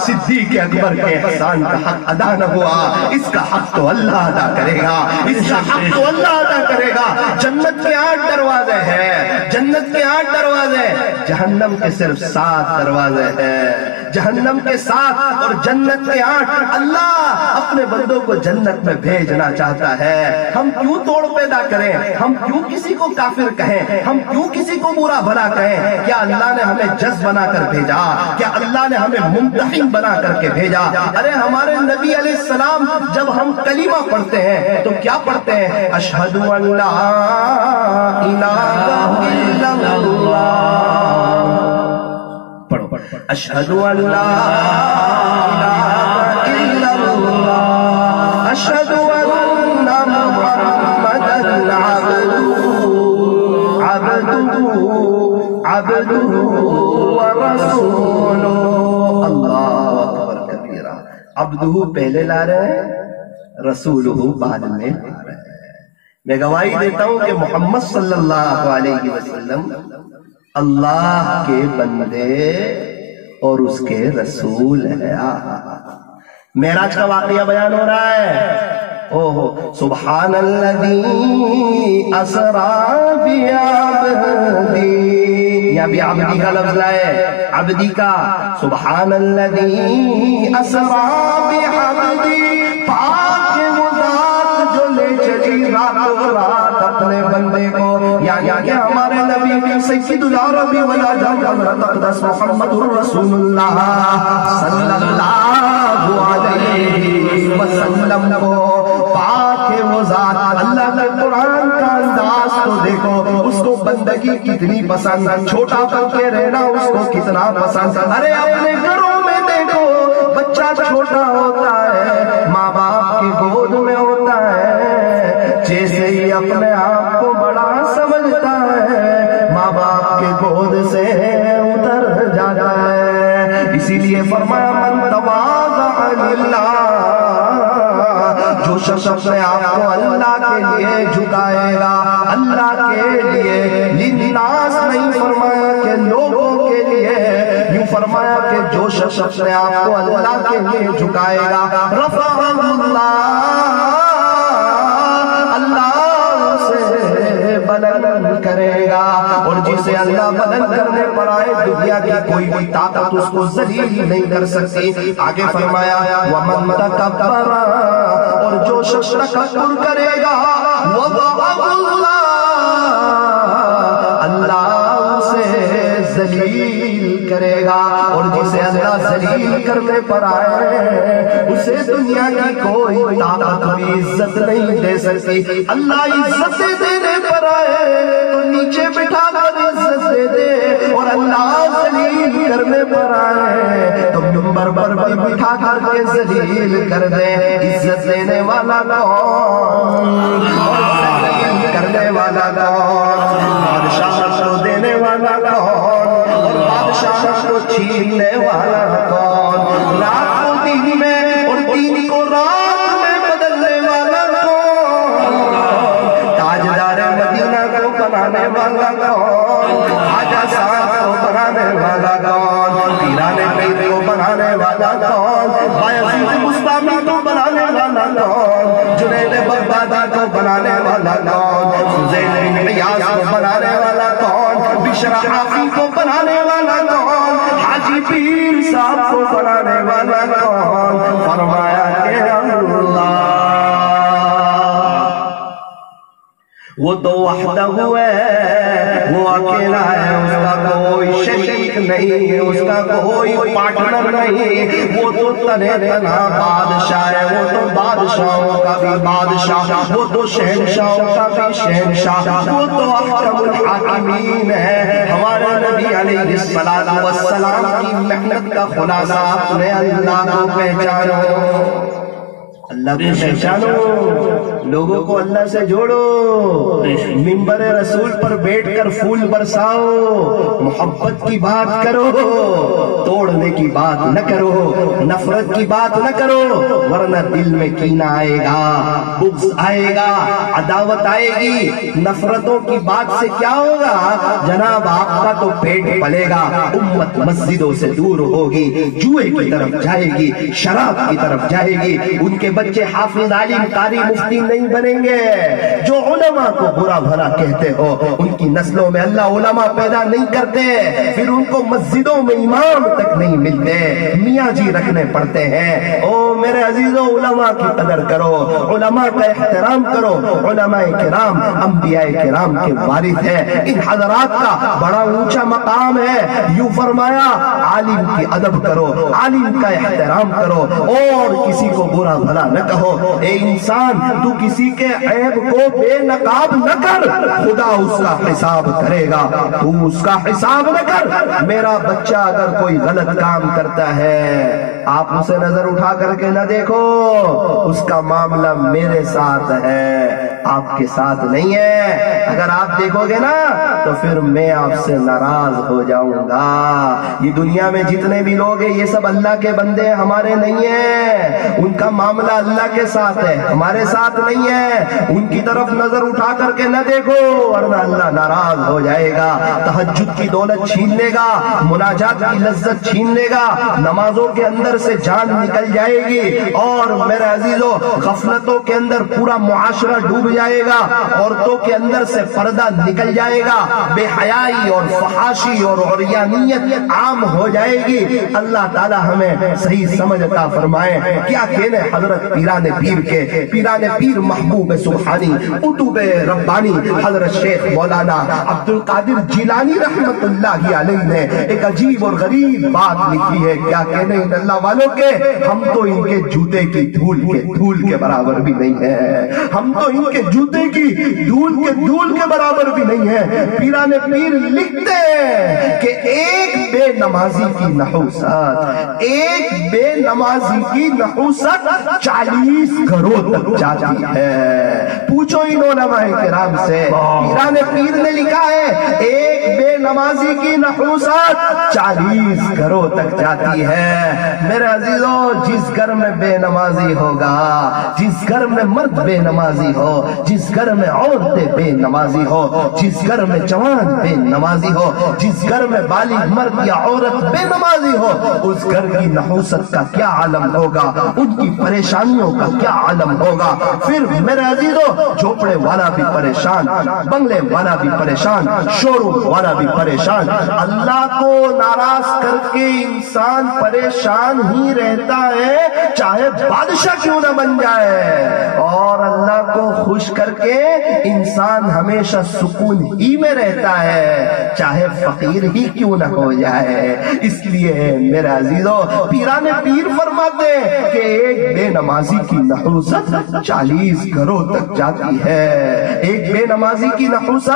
صدیق اکبر کے احسان کا حق ادا نہ ہوا، اس کا حق تو اللہ ادا کرے گا، اس کا حق تو اللہ ادا کرے گا۔ جنت کے 8 دروازے ہیں، جنت کے 8 دروازے، جہنم کے صرف 7 دروازے ہیں، جہنم کے 7 اور جنت کے 8۔ اللہ اپنے بندوں کو جنت میں بھیجنا چاہتا ہے۔ ہم کیوں توڑ پیدا کریں؟ ہم کیوں کسی کو کافر کہیں؟ ہم کیوں کسی کو برا بھلا کہیں؟ کیا اللہ نے ہمیں جز بنا کر بھیجا؟ کیا اللہ نے ہمیں ممتحن بنا کر کے بھیجا؟ ارے ہمارے نبی علیہ السلام جب ہم کلمہ پڑھتے ہیں تو کیا پڑھتے ہیں؟ اشہد ان لا الہ الا اللہ، پڑھو، اشہد ان لا الہ الا اللہ، اشہد ان محمدن عبدہ ورسولہ۔ اللہ اکبر کبیرہ۔ عبدہ پہلے لا رہے ہیں، رسولہ بعد میں لا رہے ہیں۔ میں گواہی دیتا ہوں کہ محمد صلی اللہ علیہ وسلم اللہ کے بندے اور اس کے رسول ہے۔ معراج کا واقعہ بیان ہو رہا ہے۔ سبحان الذی اسری بعبدی، یہاں بھی عبدی کا لفظ لائے، عبدی کا۔ سبحان الذی اسری بعبدی، پاک وہ ذات جو لے چلی رات اپنے بندے کو، یعنی کہ ہمارے نبی سید العرب والعجم حضرت اقدس محمد رسول اللہ صلی اللہ علیہ وسلم کو، پاک ہے وہ ذات۔ اللہ کے قرآن کا انداز تو دیکھو، اس کو بندگی کتنی پسند، چھوٹا بن کے رہنا اس کو کتنا پسند۔ ارے اپنے گھروں میں دیکھو، بچہ چھوٹا ہوتا ہے ماں باپ کی گود میں ہوتا ہے، جیسے ہی اپنے آپ کو بڑا سمجھتا ہے ماں باپ کے گود سے اتر جاتا ہے۔ اسی لیے فرمایا من تواضع للہ، جو شخص اپنے آپ کو اللہ کے لیے جھکائے گا، اللہ کے لیے، للناس نہیں فرمایا کہ لوگوں کے لیے، یوں فرمایا کہ جو شخص اپنے آپ کو اللہ کے لیے جھکائے گا، رفعہ اللہ سے بلند کرے گا، اور جسے اللہ بلند کرنے پر آئے دنیا کی کوئی بھی طاقت اس کو ذلیل نہیں کر سکتی۔ آگے فرمایا وَمَن تَكَبَّرَ، اور جو شخص تکبر کرے گا، وَضَعَهُ اللہ اسے ذلیل کرے گا، اور جسے اللہ ذلیل کرنے پر آئے اسے دنیا کی کوئی طاقت بھی عزت نہیں دے سکتی۔ اللہ عزت دینے پر آئے تو نیچے بٹھا کر عزت دے دے، اور اللہ ذلیل کرنے پر آئے تو منبر پر بھی بٹھا کر کے ذلیل کر دے۔ عزت دینے والا کون اور ذلیل کرنے والا کون؟ بادشاہ کو دینے والا کون اور بادشاہ کو چھیننے والا کون؟ رات کو دن میں اور دن کو رات میں بدلنے والا کون؟ تاجدار مدینہ کو بنانے والا کون؟ خواجہ صاحب کو بنانے والا کون؟ پیران پیر کو بنانے والا کون؟ بایزید بستامی کو بنانے والا کون؟ جنید بغدادی کو بنانے والا کون؟ فضیل بن عیاض کو بنانے والا کون؟ بشر حافی کو بنانے والا کون؟ حاجی پیر صاحب کو بنانے والا کون؟ فرمایا کہ اللہ، وہ تو وحدہ ہے، وہ اکیلا ہے، اس کا کوئی شریک نہیں ہے، اس کا کوئی پارٹنر نہیں، وہ تو تنہا تنہا بادشاہ ہے، وہ تو بادشاہوں کا بھی بادشاہ، وہ تو شہنشاہوں کا بھی شہنشاہ، وہ تو احکم الحاکمین ہے۔ ہمارے نبی علیہ السلام کی محنت کا خلاصہ اپنے اللہ کو پہچانو، اللہ کو پہچانو، لوگوں کو اللہ سے جوڑو، منبر رسول پر بیٹھ کر پھول برساؤ، محبت کی بات کرو، توڑنے کی بات نہ کرو، نفرت کی بات نہ کرو، ورنہ دل میں کینہ آئے گا، بغض آئے گا، عداوت آئے گی۔ نفرتوں کی بات سے کیا ہوگا جناب؟ آپ کا تو پیٹ پلے گا، امت مسجدوں سے دور ہوگی، جوئے کی طرف جائے گی، شراب کی طرف جائے گی، ان کے بچے حافظ عالم قاری مفتی نہیں بنیں گے۔ جو علماء کو برا بھلا کہتے ہو ان کی نسلوں میں اللہ علماء پیدا نہیں کرتے، پھر ان کو مسجدوں میں امام تک نہیں ملتے، میاں جی رکھنے پڑتے ہیں۔ او میرے عزیزوں، علماء کی قدر کرو، علماء کا احترام کرو، علماء کرام انبیاء کرام کے وارث ہیں، ان حضرات کا بڑا اونچا مقام ہے۔ یوں فرمایا عالم کی ادب کرو، عالم کا احترام کرو، اور کسی کو برا بھلا نہ کہو۔ اے انسان، تو کسی کے عیب کو بے نقاب نہ کر، خدا اس کا حساب کرے گا، تو اس کا حساب نہ کر۔ میرا بچہ اگر کوئی غلط کام کرتا ہے آپ اسے نظر اٹھا کر کے نہ دیکھو، اس کا معاملہ میرے ساتھ ہے، آپ کے ساتھ نہیں ہے۔ اگر آپ دیکھو گے نا تو پھر میں آپ سے ناراض ہو جاؤں گا۔ یہ دنیا میں جتنے بھی لوگ ہیں یہ سب اللہ کے بندے ہمارے نہیں ہیں، ان کا معاملہ اللہ کے ساتھ ہے، ہمارے ساتھ نہیں ہے، ان کی طرف نظر اٹھا کر کے نہ دیکھو ورنہ اللہ ناراض ہو جائے گا، تہجد کی دولت چھین لے گا، مناجات کی لذت چھین لے گا، نمازوں کے اندر سے جان نکل جائے گی، اور میرے عزیزو غفلتوں کے اندر پورا معاشرہ ڈوب جائے گا، عورتوں کے اندر سے پردہ نکل جائے گا، بے حیائی اور فحاشی اور عریانیت عام ہو جائے گی۔ اللہ تعالی ہمیں صحیح سمجھ عطا فرمائے۔ کیا کہنے حضرت پیران پیر کے، پیران پیر محبوب سبحانی قطب ربانی حضرت شیخ مولانا عبد القادر جیلانی رحمت اللہ علیہ نے ایک عجیب اور غریب بات لکھی ہے۔ کیا کہنے ان اللہ والوں کے، ہم تو ان کے جوتے کی دھول کے برابر بھی نہیں ہے، ہم تو ان کے جوتے کی دھول کے برابر بھی نہیں ہے۔ پیران پیر لکھتے ہیں کہ ایک بے نمازی کی نحوست، ایک بے نمازی کی نحوست 40 گھروں تک جاتی ہے۔ پوچھو ان علماء کرام سے، پیران پیر نے لکھا ہے ایک بے نمازی کی نحوست 40 گھروں تک جاتی ہے۔ میرے عزیزو جس گھر میں بے نمازی ہوگا، جس گھر میں مرد بے نمازی ہو، جس گھر میں عورتیں بے نمازی ہو، جس گھر میں جوان بے نمازی ہو، جس گھر میں بالغ مرد یا عورت بے نمازی ہو، اس گھر کی نحوست کا کیا عالم ہوگا، ان کی پریشانیوں کا کیا عالم ہوگا۔ پھر میرے عزیزو جھوپڑے والا بھی پریشان، بنگلے والا بھی پریشان، شور والا بھی پریشان۔ اللہ کو ناراض کر کے انسان پریشان ہی رہتا ہے، چاہے بادشاہ کیوں نہ بن جائے، اور اللہ کو خوش کر کے انسان ہمیشہ سکون ہی میں رہتا ہے، چاہے فقیر ہی کیوں نہ ہو جائے۔ اس لیے میرے عزیزو پیران پیر فرماتے ہیں کہ ایک بے نمازی کی نحوست 40 گھروں تک جاتی ہے، ایک بے نمازی کی نحوست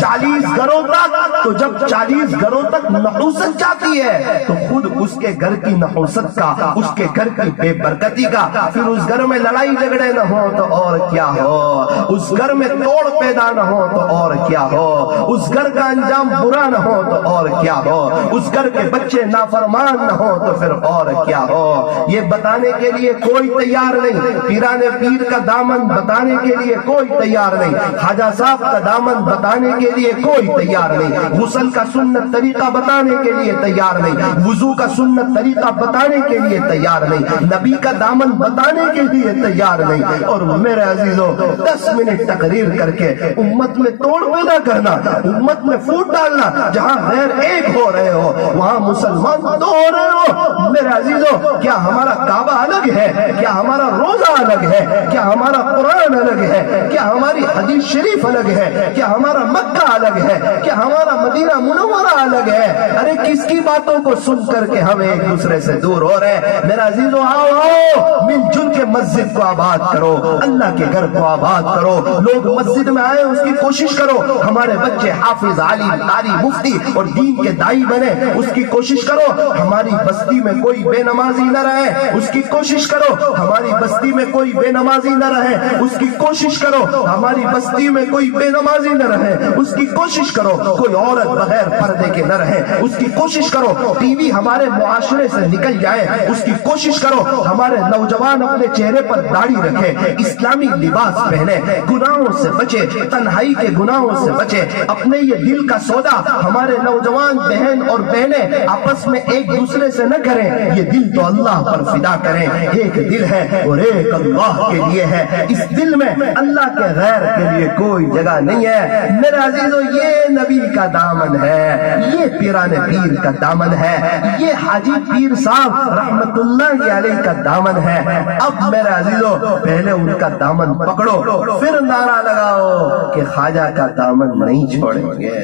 40 گھروں تک۔ تو جب 40 گھروں تک نحوست جاتی ہے تو خود اس کے گھر کی نحوست کا، اس کے گھر کی بے برکتی کا، پھر اس گھر میں لڑائی جھگڑے نہ ہو تو اور کیا ہو، اس گھر میں توڑ پیدا نہ ہو تو اور کیا ہو، اس گھر کا انجام برا نہ ہو تو اور کیا ہو، اس گھر کے بچے نافرمان نہ ہو تو پھر اور کیا ہو۔ یہ بتانے کے لیے کوئی تیار نہیں، پیران پیر کا دامن بتانے کے لیے کوئی تیار نہیں، خواجہ صاحب کا دامن بتانے کے لیے کوئی تیار نہیں، غسل کا سنت طریقہ بتانے کے لیے تیار نہیں، وضو کا سنت طریقہ بتانے کے لیے تیار نہیں، نبی کا دامن بتانے کے لیے تیار نہیں۔ اور میرے عزیزو 10 منٹ تقریر کر کے امت میں توڑ پیدا کرنا، امت میں پھوٹ ڈالنا، جہاں غیر ایک ہو رہے ہو وہاں مسلمان دو ہو رہے ہو۔ میرے عزیزو کیا ہمارا کعبہ الگ ہے، کیا ہمارا روزہ الگ ہے، کیا ہمارا قرآن الگ ہے، کیا ہماری حدیث شریف الگ ہے، کیا ہمارا مکہ الگ ہے، کیا ہمارا مدینہ منورہ الگ ہے؟ ارے کس کی باتوں کو سن کر کے ہم ایک دوسرے سے دور ہو رہے ہیں؟ میرا عزیزو آؤ مل جل کے مسجد کو آباد کرو، اللہ کے گھر کو آباد کرو، لوگ مسجد میں آئے اس کی کوشش کرو، ہمارے بچے حافظ عالم قاری مفتی اور دین کے دائی بنے اس کی کوشش کرو، ہماری بستی میں کوئی بے نمازی نہ رہے اس کی کوشش کرو، ہماری بستی میں کوئی بے نمازی نہ رہے اس کی کوشش کرو، ہماری بستی میں کوئی بے نمازی نہ رہے اس کی کوشش کرو، کوئی عورت بغیر پردے کے نہ رہے اس کی کوشش کرو، ٹی وی ہمارے معاشرے سے نکل جائے اس کی کوشش کرو، ہمارے نوجوان اپنے چہرے پر داڑھی رکھے، اسلامی لباس پہنے، گناہوں سے بچے، تنہائی کے گناہوں سے بچے، اپنے یہ دل کا سودا ہمارے نوجوان بہن اور بہنیں آپس میں ایک دوسرے سے نہ کریں، یہ دل تو اللہ پر فدا کریں، ایک دل ہے اور ایک اللہ کے لیے ہے، اس دل میں اللہ کے غیر کے لیے کوئی جگہ نہیں ہے۔ میرے عزیزو یہ نبی کا دامن ہے، یہ پیران پیر کا دامن ہے، یہ حاجی پیر صاحب رحمت اللہ علیہ کا دامن ہے۔ اب میرے عزیزو پہلے ان کا دامن پکڑو پھر نعرہ لگاؤ کہ خواجہ کا دامن نہیں چھوڑیں گے۔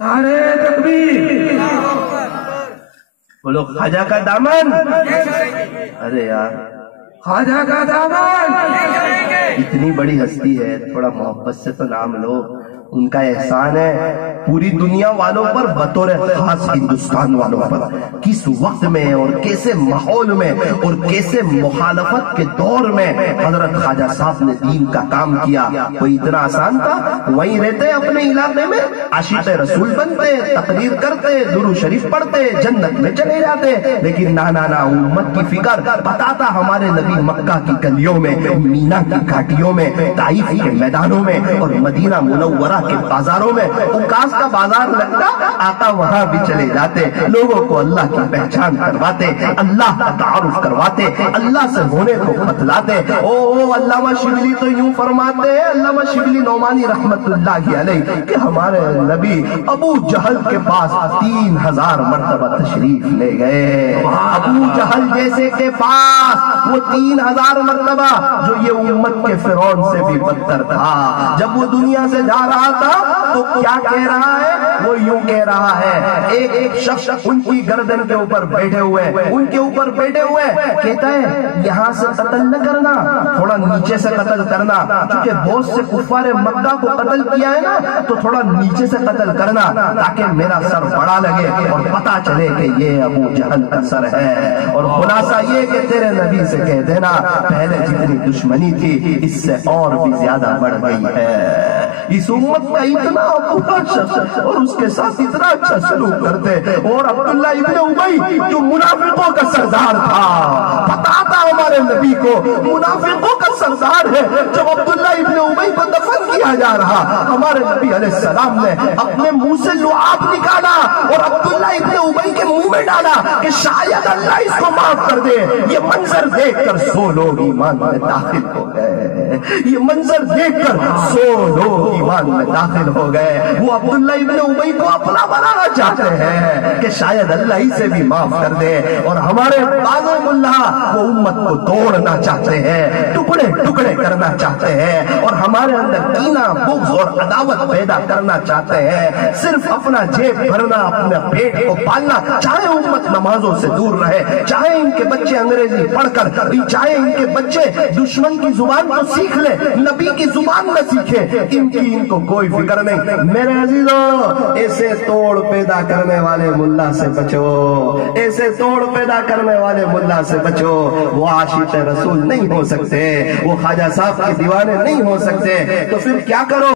نعرہ تکبیر، بولو خواجہ کا دامن، ارے یار خواجہ کا دامن، اتنی بڑی ہستی ہے، تھوڑا محبت سے تو نام لو، ان کا احسان ہے پوری دنیا والوں پر بطور خاص ہندوستان والوں پر. کس وقت میں اور کیسے ماحول میں اور کیسے مخالفت کے دور میں حضرت خواجہ صاحب نے دین کا کام کیا. کوئی اتنا آسان تھا؟ وہیں رہتے اپنے علاقے میں، عاشق رسول بنتے، تقریر کرتے، درود شریف پڑھتے، جنت میں چلے جاتے. لیکن نانا امت کی فکر بتاتا ہمارے نبی مکہ کی گلیوں میں، مینا کی گھاٹیوں میں، طائف کے میدانوں میں اور مدینہ منورہ کے بازاروں میں اوقاس کا بازار لگتا، آقا وہاں بھی چلے جاتے، لوگوں کو اللہ کی پہچان کرواتے، اللہ کا تعارف کرواتے، اللہ سے ہونے کو بتلاتے. او علامہ شبلی تو یوں فرماتے ہیں، علامہ شبلی نعمانی رحمت اللہ علیہ، کہ ہمارے نبی ابو جہل کے پاس 3000 مرتبہ تشریف لے گئے. ابو جہل جیسے کے پاس وہ 3000 مرتبہ، جو یہ امت کے فرعون سے بھی بدتر تھا. جب وہ دنیا سے جا رہا تھا تو کیا کہہ رہا ہے؟ وہ یوں کہہ رہا ہے، ایک شخص ان کی گردن کے اوپر بیٹھے ہوئے، ان کے اوپر بیٹھے ہوئے کہتا ہے یہاں سے قتل نہ کرنا، تھوڑا نیچے سے قتل کرنا، چونکہ بہت سے کفار مکہ کو قتل کیا ہے نا، تو تھوڑا نیچے سے قتل کرنا تاکہ میرا سر بڑا لگے اور پتا چلے کہ یہ ابو جہل کا سر ہے. اور خلاصہ یہ کہ تیرے نبی سے کہہ دینا پہلے جتنی دشمنی تھی اس سے اور بھی زیادہ بڑھ گئی ہے. اس امت کا اتنا برا شخص اور اس کے ساتھ اتنا اچھا سلوک کرتے. اور عبداللہ ابن ابی جو منافقوں کا سردار تھا، پتا تھا ہمارے نبی کو منافقوں کا سردار ہے. جب عبداللہ ابن ابی کو دفن کیا جا رہا، ہمارے نبی علیہ السلام نے اپنے منہ سے لعاب نکالا اور عبداللہ ابن ابی کے منہ میں ڈالا کہ شاید اللہ اس کو معاف کر دے. یہ منظر دیکھ کر 100 لوگ ایمان میں داخل ہو گئے. یہ منظر دیکھ کر 100 لوگ ایمان میں داخل ہو گئے. وہ عبداللہ ابن ابی کو اپنا بنانا چاہتے ہیں کہ شاید اللہ اسے بھی معاف کر دے. اور ہمارے بعض ملا وہ امت کو توڑنا چاہتے ہیں، ٹکڑے ٹکڑے کرنا چاہتے ہیں اور ہمارے اندر کینہ، بغض اور عداوت پیدا کرنا چاہتے ہیں. صرف اپنا جیب بھرنا، اپنے پیٹ کو پالنا. چاہے امت نمازوں سے دور رہے، چاہے ان کے بچے انگریزی پڑھ کر، چاہے ان کے بچے دشمن کی زبان کو سیکھ لے، نبی کی زبان نہ سیکھے، ان کو کوئی فکر نہیں. میرے عزیزوں، ایسے توڑ پیدا کرنے والے ملا سے بچو، ایسے توڑ پیدا کرنے والے ملا سے بچو. وہ عاشق رسول نہیں ہو سکتے، وہ خواجہ صاحب کے دیوانے نہیں ہو سکتے. تو پھر کیا کرو؟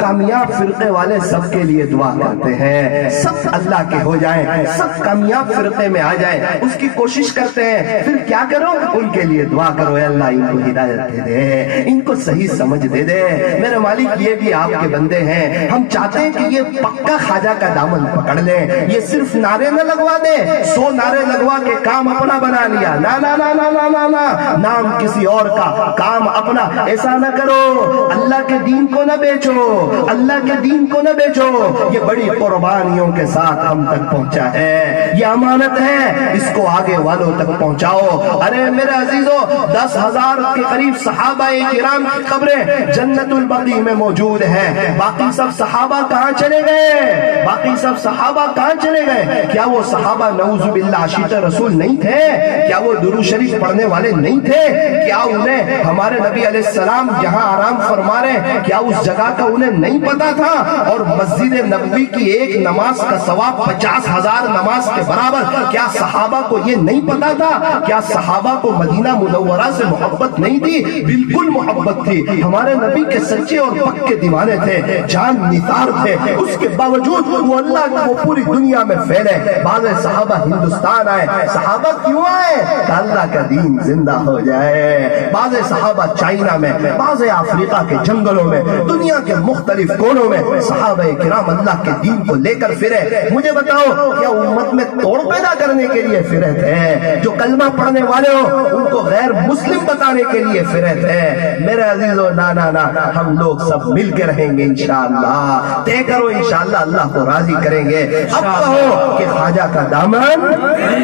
کامیاب فرقے والے سب کے لیے دعا کرتے ہیں، سب اللہ کے ہو جائیں، سب کامیاب فرقے میں آ جائیں، اس کی کوشش کرتے ہیں. پھر کیا کرو؟ ان کے لیے دعا کرو، اے اللہ ان کو ہدایت دے دے، ان کو صحیح سمجھ دے دے. میرے مالک یہ بھی آپ کے بندے ہیں، ہم چاہتے ہیں کہ یہ پکا خواجہ کا دامن پکڑ لیں. یہ صرف نعرے نہ لگوا دے، 100 نعرے لگوا کے کام اپنا بنا لیا. نا نا نا نا نا نا نا، نام کسی اور کا، کام اپنا. ایسا نہ کرو، اللہ کے دین کو نہ بیچو، اللہ کے دین کو نہ بیچو. یہ بڑی قربانیوں کے ساتھ ہم تک پہنچا ہے، یہ امانت ہے، اس کو آگے والوں تک پہنچاؤ. ارے میرے عزیزوں، 10,000 کے قریب صحابہ کرام کی قبریں جنت البقیع میں موجود ہیں. باقی سب صحابہ کہاں چلے گئے؟ باقی سب صحابہ کہاں چلے گئے؟ کیا وہ صحابہ نعوذ باللہ عاشق رسول نہیں تھے؟ کیا وہ درود شریف پڑھنے والے نہیں تھے؟ کیا انہیں ہمارے نبی علیہ السلام جہاں آرام فرما رہے، کیا اس جگہ کا انہیں نہیں پتا تھا؟ اور مسجد نبوی کی ایک نماز کا ثواب 50,000 نماز کے برابر. کیا صحابہ کو یہ نہیں پتا تھا؟ کیا صحابہ کو مدینہ منورہ سے محبت نہیں تھی؟ بالکل محبت تھی. ہمارے نبی کے سچے اور پکے دیوانے تھے، جان نثار تھے. اس کے باوجود وہ اللہ کو پوری دنیا میں پھیلے. بعض صحابہ ہندوستان آئے. صحابہ کیوں آئے؟ کہ اللہ کا دین زندہ ہو جائے. بعض صحابہ چائنا میں، بعض افریقہ کے جنگلوں میں، دنیا کے مختلف کونوں میں صحابہ کرام اللہ کے دین کو لے کر پھرے. مجھے بتاؤ، کیا امت میں توڑ پیدا کرنے کے لیے پھرے تھے؟ جو کلمہ پڑھنے والے ہو ان کو غیر مسلم بتانے کے لیے پھرے تھے؟ میرے عزیزو، نا نا نا، ہم لوگ سب مل کے رہیں گے انشاءاللہ. طے کرو انشاءاللہ. انشاءاللہ اللہ کو راضی کریں گے۔ اب کہو کہ خواجہ کا دامن،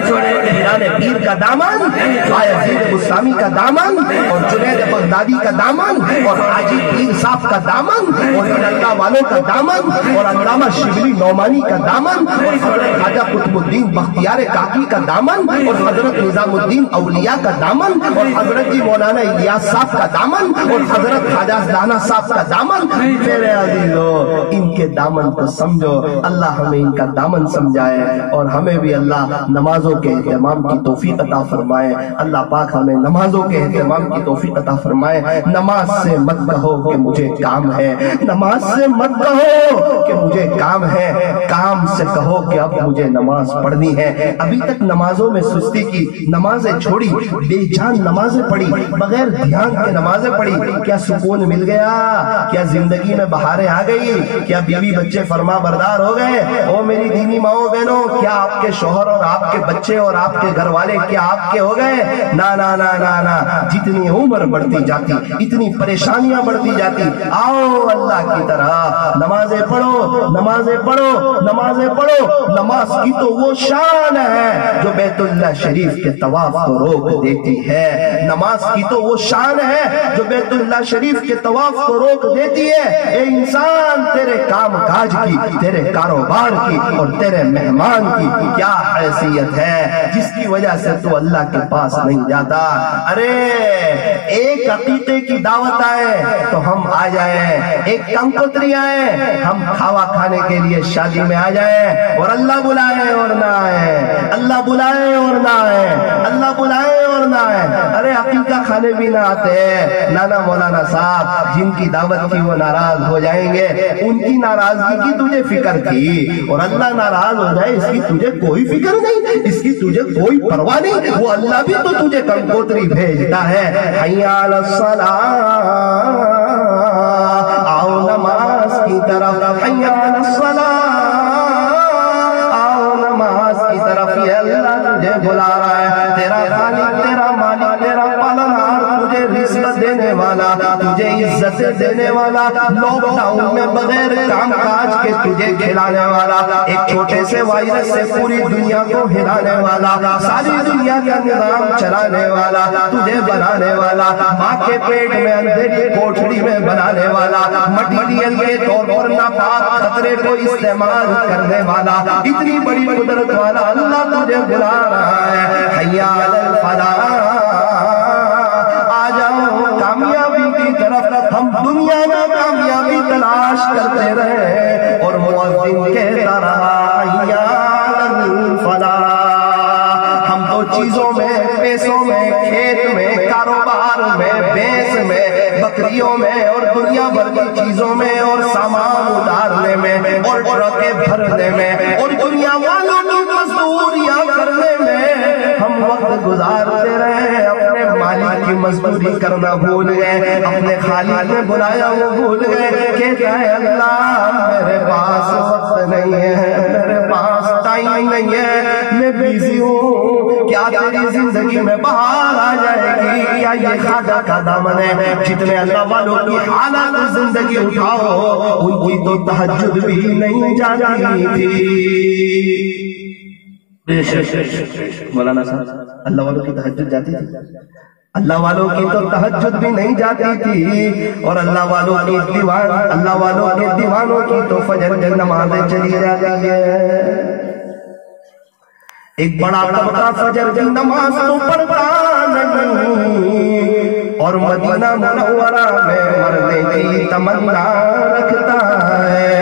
پیران پیر کا دامن، بایزید بستامی کا دامن، اور جنید بغدادی کا دامن، اور حاجی پیر صاحب کا دامن، اور ان اللہ والوں کا دامن، اور علامہ شبلی نعمانی کا دامن، اور حضرت خواجہ قطب الدین بختیار کاکی کا دامن، اور حضرت نظام الدین اولیاء کا دامن، اور حضرت جی مولانا الیاس صاحب کا دامن، اور حضرت خواجہ دانا صاحب کا دامن۔ میرے عزیزو ان کے دامن کو سمجھو، اللہ ہمیں ان کا دامن سمجھائے، اور ہمیں بھی اللہ نمازوں کے اہتمام کی توفیق عطا فرمائے۔ اللہ پاک ہمیں نمازوں کے اہتمام کی توفیق عطا فرمائے۔ نماز سے مت کہو کہ مجھے کام ہے، نماز سے مت کہو کہ مجھے کام ہے، کام سے کہو کہ اب مجھے نماز پڑھنی ہے۔ ابھی تک نمازوں میں سستی کی، نمازیں چھوڑی، بے جان نمازیں پڑھی، بغیر دھیان کے نمازیں پڑھی، کیا سکون مل گیا؟ کیا زندگی میں بہاریں آ گئی؟ کیا بیوی بچے فرما بردار ہو گئے؟ او میری دینی ماؤں بہنوں، کیا آپ کے شوہر اور آپ کے بچے اور آپ کے گھر والے کیا آپ کے ہو گئے؟ نا نا نا نا نا، جتنی عمر بڑھتی جاتی اتنی پریشانیاں بڑھتی جاتی۔ آؤ اللہ کی طرح نمازیں پڑھو، نمازیں پڑھو، نمازیں پڑھو۔ نماز کی تو وہ شان ہے جو بیت اللہ شریف کے طواف کو روک دیتی ہے، نماز کی تو وہ شان ہے جو بیت اللہ شریف کے طواف کو روک دیتی ہے۔ اے انسان، تیرے کام کاج کی، تیرے کاروبار کی اور تیرے مہمان کی کیا حیثیت ہے جس کی وجہ سے تو اللہ کے پاس نہیں جاتا؟ ارے ایک عقیقے کی دعوت آئے تو ہم آ جائیں، ایک کنکوتری آئے ہم کھاوا کھانے کے لیے شادی میں آ جائیں، اور اللہ بلائے اور نہ آئے، اللہ بلائے اور نہ آئے، اللہ بلائے اور نہ آئے۔ ارے عقیقہ کھانے بھی نہ آتے، نانا مولانا صاحب جن کی دعوت کی وہ ناراض ہو جائیں گے، ان کی ناراضگی کی تجھے فکر تھی، اور اللہ ناراض ہو جائے اس کی تجھے کوئی فکر نہیں، اس کی تجھے کوئی پرواہ نہیں۔ وہ اللہ بھی تو تجھے کنکوتری بھیجتا ہے۔ حی علی الصلاۃ، آؤ نماز کی طرف، حی علی الصلاۃ، آؤ نماز کی طرف، یہ اللہ تجھے بلا رہا ہے۔ تیرا خالق، تیرا مالک، تیرا پالنہار، تجھے رزق دینے والا، تجھے عزت دینے والا، لاک ڈاؤن میں بغیر کام کاج کے تجھے کھلانے والا، ایک چھوٹے سے وائرس سے پوری دنیا کو ہلانے والا، ساری دنیا کا نظام چلانے والا، تجھے بنانے والا، ماں کے پیٹ میں اندھیری کوٹھڑی میں بنانے والا، مٹیریل کے طور پر ناپاک خطرے کو استعمال کرنے والا، اتنی بڑی قدرت والا اللہ تجھے بلا رہا ہے۔ حی علی الفلاح، آ جاؤ کامیابی کی طرف۔ ہم دنیا میں کامیابی تلاش کرتے رہے اور مؤذن کہتا رہا حی علی الفلاح۔ ہم تو چیزوں میں، پیسوں میں، کھیت میں، کاروبار میں، بھینس میں، بکریوں میں اور دنیا بھر کی چیزوں میں اور سامان اتارنے میں اور ٹرکیں بھرنے میں اور دنیا والوں کی مزدوریاں کرنے میں ہم وقت گزارتے رہے، اپنے مالک کی مزدوری کرنا بھول گئے، اپنے خالق نے بلایا وہ بھول گئے۔ کہتا ہے اللہ میرے پاس وقت نہیں ہے، میرے پاس ٹائم نہیں ہے، میں بیزی ہوں۔ کیا تیری زندگی میں بہار آ جائے گی؟ کیا یہ خواجہ کا دامن ہے؟ جتنے اللہ والوں کی حالات زندگی اٹھاؤ، ان کی تو تہجد بھی نہیں جاتی تھی۔ مولانا صاحب اللہ والوں کی تہجد جاتی تھی؟ اللہ والوں کی تو تہجد بھی نہیں جاتی تھی، اور اللہ والوں کی اللہ والوں کے دیوانوں کی تو فجر کی نمازیں چلی جاتی ہے۔ ایک بڑا طبقہ فجر کی نماز تو پڑھتا نہیں اور مدینہ منورہ میں مرنے کی تمنا رکھتا ہے۔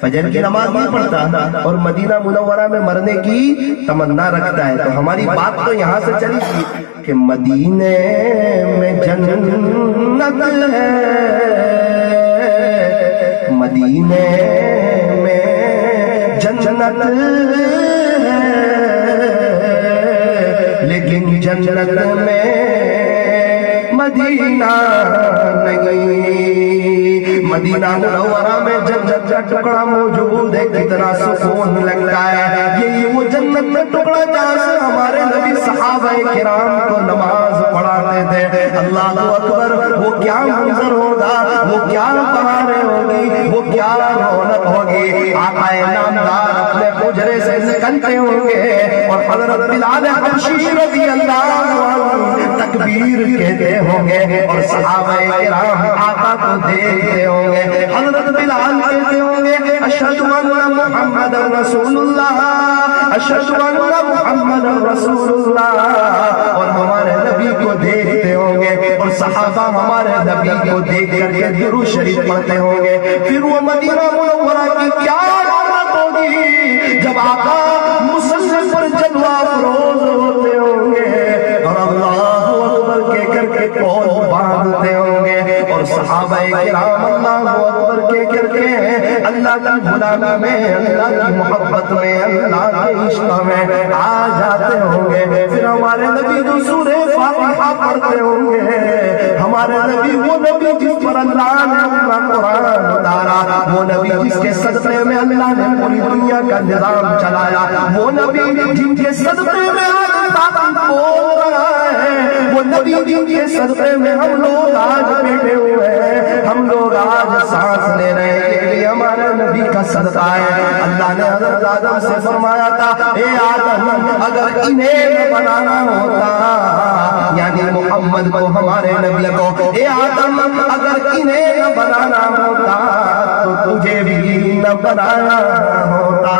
فجر کی نماز نہیں پڑھتا اور مدینہ منورہ میں مرنے کی تمنا رکھتا ہے۔ تو ہماری بات تو یہاں سے چلی تھی کہ مدینے میں جنت ہے، مدینے میں جنت ہے، لیکن جنت میں مدینہ نہیں۔ مدینہ منورہ میں جنت کا ٹکڑا موجود ہے، کتنا سکون لگتا ہے۔ یہی وہ جنت میں ٹکڑا جہاں سے ہمارے نبی صحابہ کرام کو نماز پڑھاتے تھے۔ اللہ اکبر، وہ کیا منظر ہوگا، وہ کیا بہاریں ہوگی، وہ کیا رونق ہوگی. آقا نامدار اپنے حجرے سے نکلتے ہوں گے اور حضرت بلال حبشی رضی اللہ عنہ تکبیر کہتے ہوں گے اور صحابہ کرام آقا کو دیکھتے ہوں گے. حضرت بلال کہتے ہوں گے اشہد ان محمد رسول اللہ، اشہد ان محمد رسول اللہ، اور ہمارے نبی کو دیکھتے ہوں گے اور صحابہ ہمارے نبی کو دیکھ کر کے درود شریف پڑھتے ہوں گے. پھر وہ مدینہ منورہ کی کیا رونق ہوگی جب آقا مصلی پر جلوہ افروز ہوتے ہوں گے اور اللہ اکبر کہہ کر کے قول باندھتے ہوں گے اور صحابہ کرام اللہ اکبر کہہ کر کے اللہ کی غلامی میں، اللہ کی محبت میں، اللہ کے عشق میں آ جاتے ہوں گے. پھر ہمارے نبی جو سورہ فاتحہ پڑھتے ہوں گے، ہمارے نبی وہ نبی جس پر اللہ نے اپنا قرآن اتارا، وہ نبی جس کے صدقے میں اللہ نے پوری دنیا کا نظام چلایا، وہ نبی جن کے صدقے میں آج طاقت بول رہا ہے، وہ نبی جن کے صدقے میں ہم لوگ آج بیٹھے ہوئے ہیں، ہم لوگ آج سانس لے رہے ہیں، یہ بھی ہمارے نبی کا صدقہ ہے. اللہ نے حضرت آدم سے فرمایا تھا اے آدم اگر انہیں نہ بنانا ہوتا، یعنی محمد کو ہمارے نبی کو، اے آدم اگر انہیں نہ بنانا ہوتا تو تجھے بھی نہ بنانا ہوتا.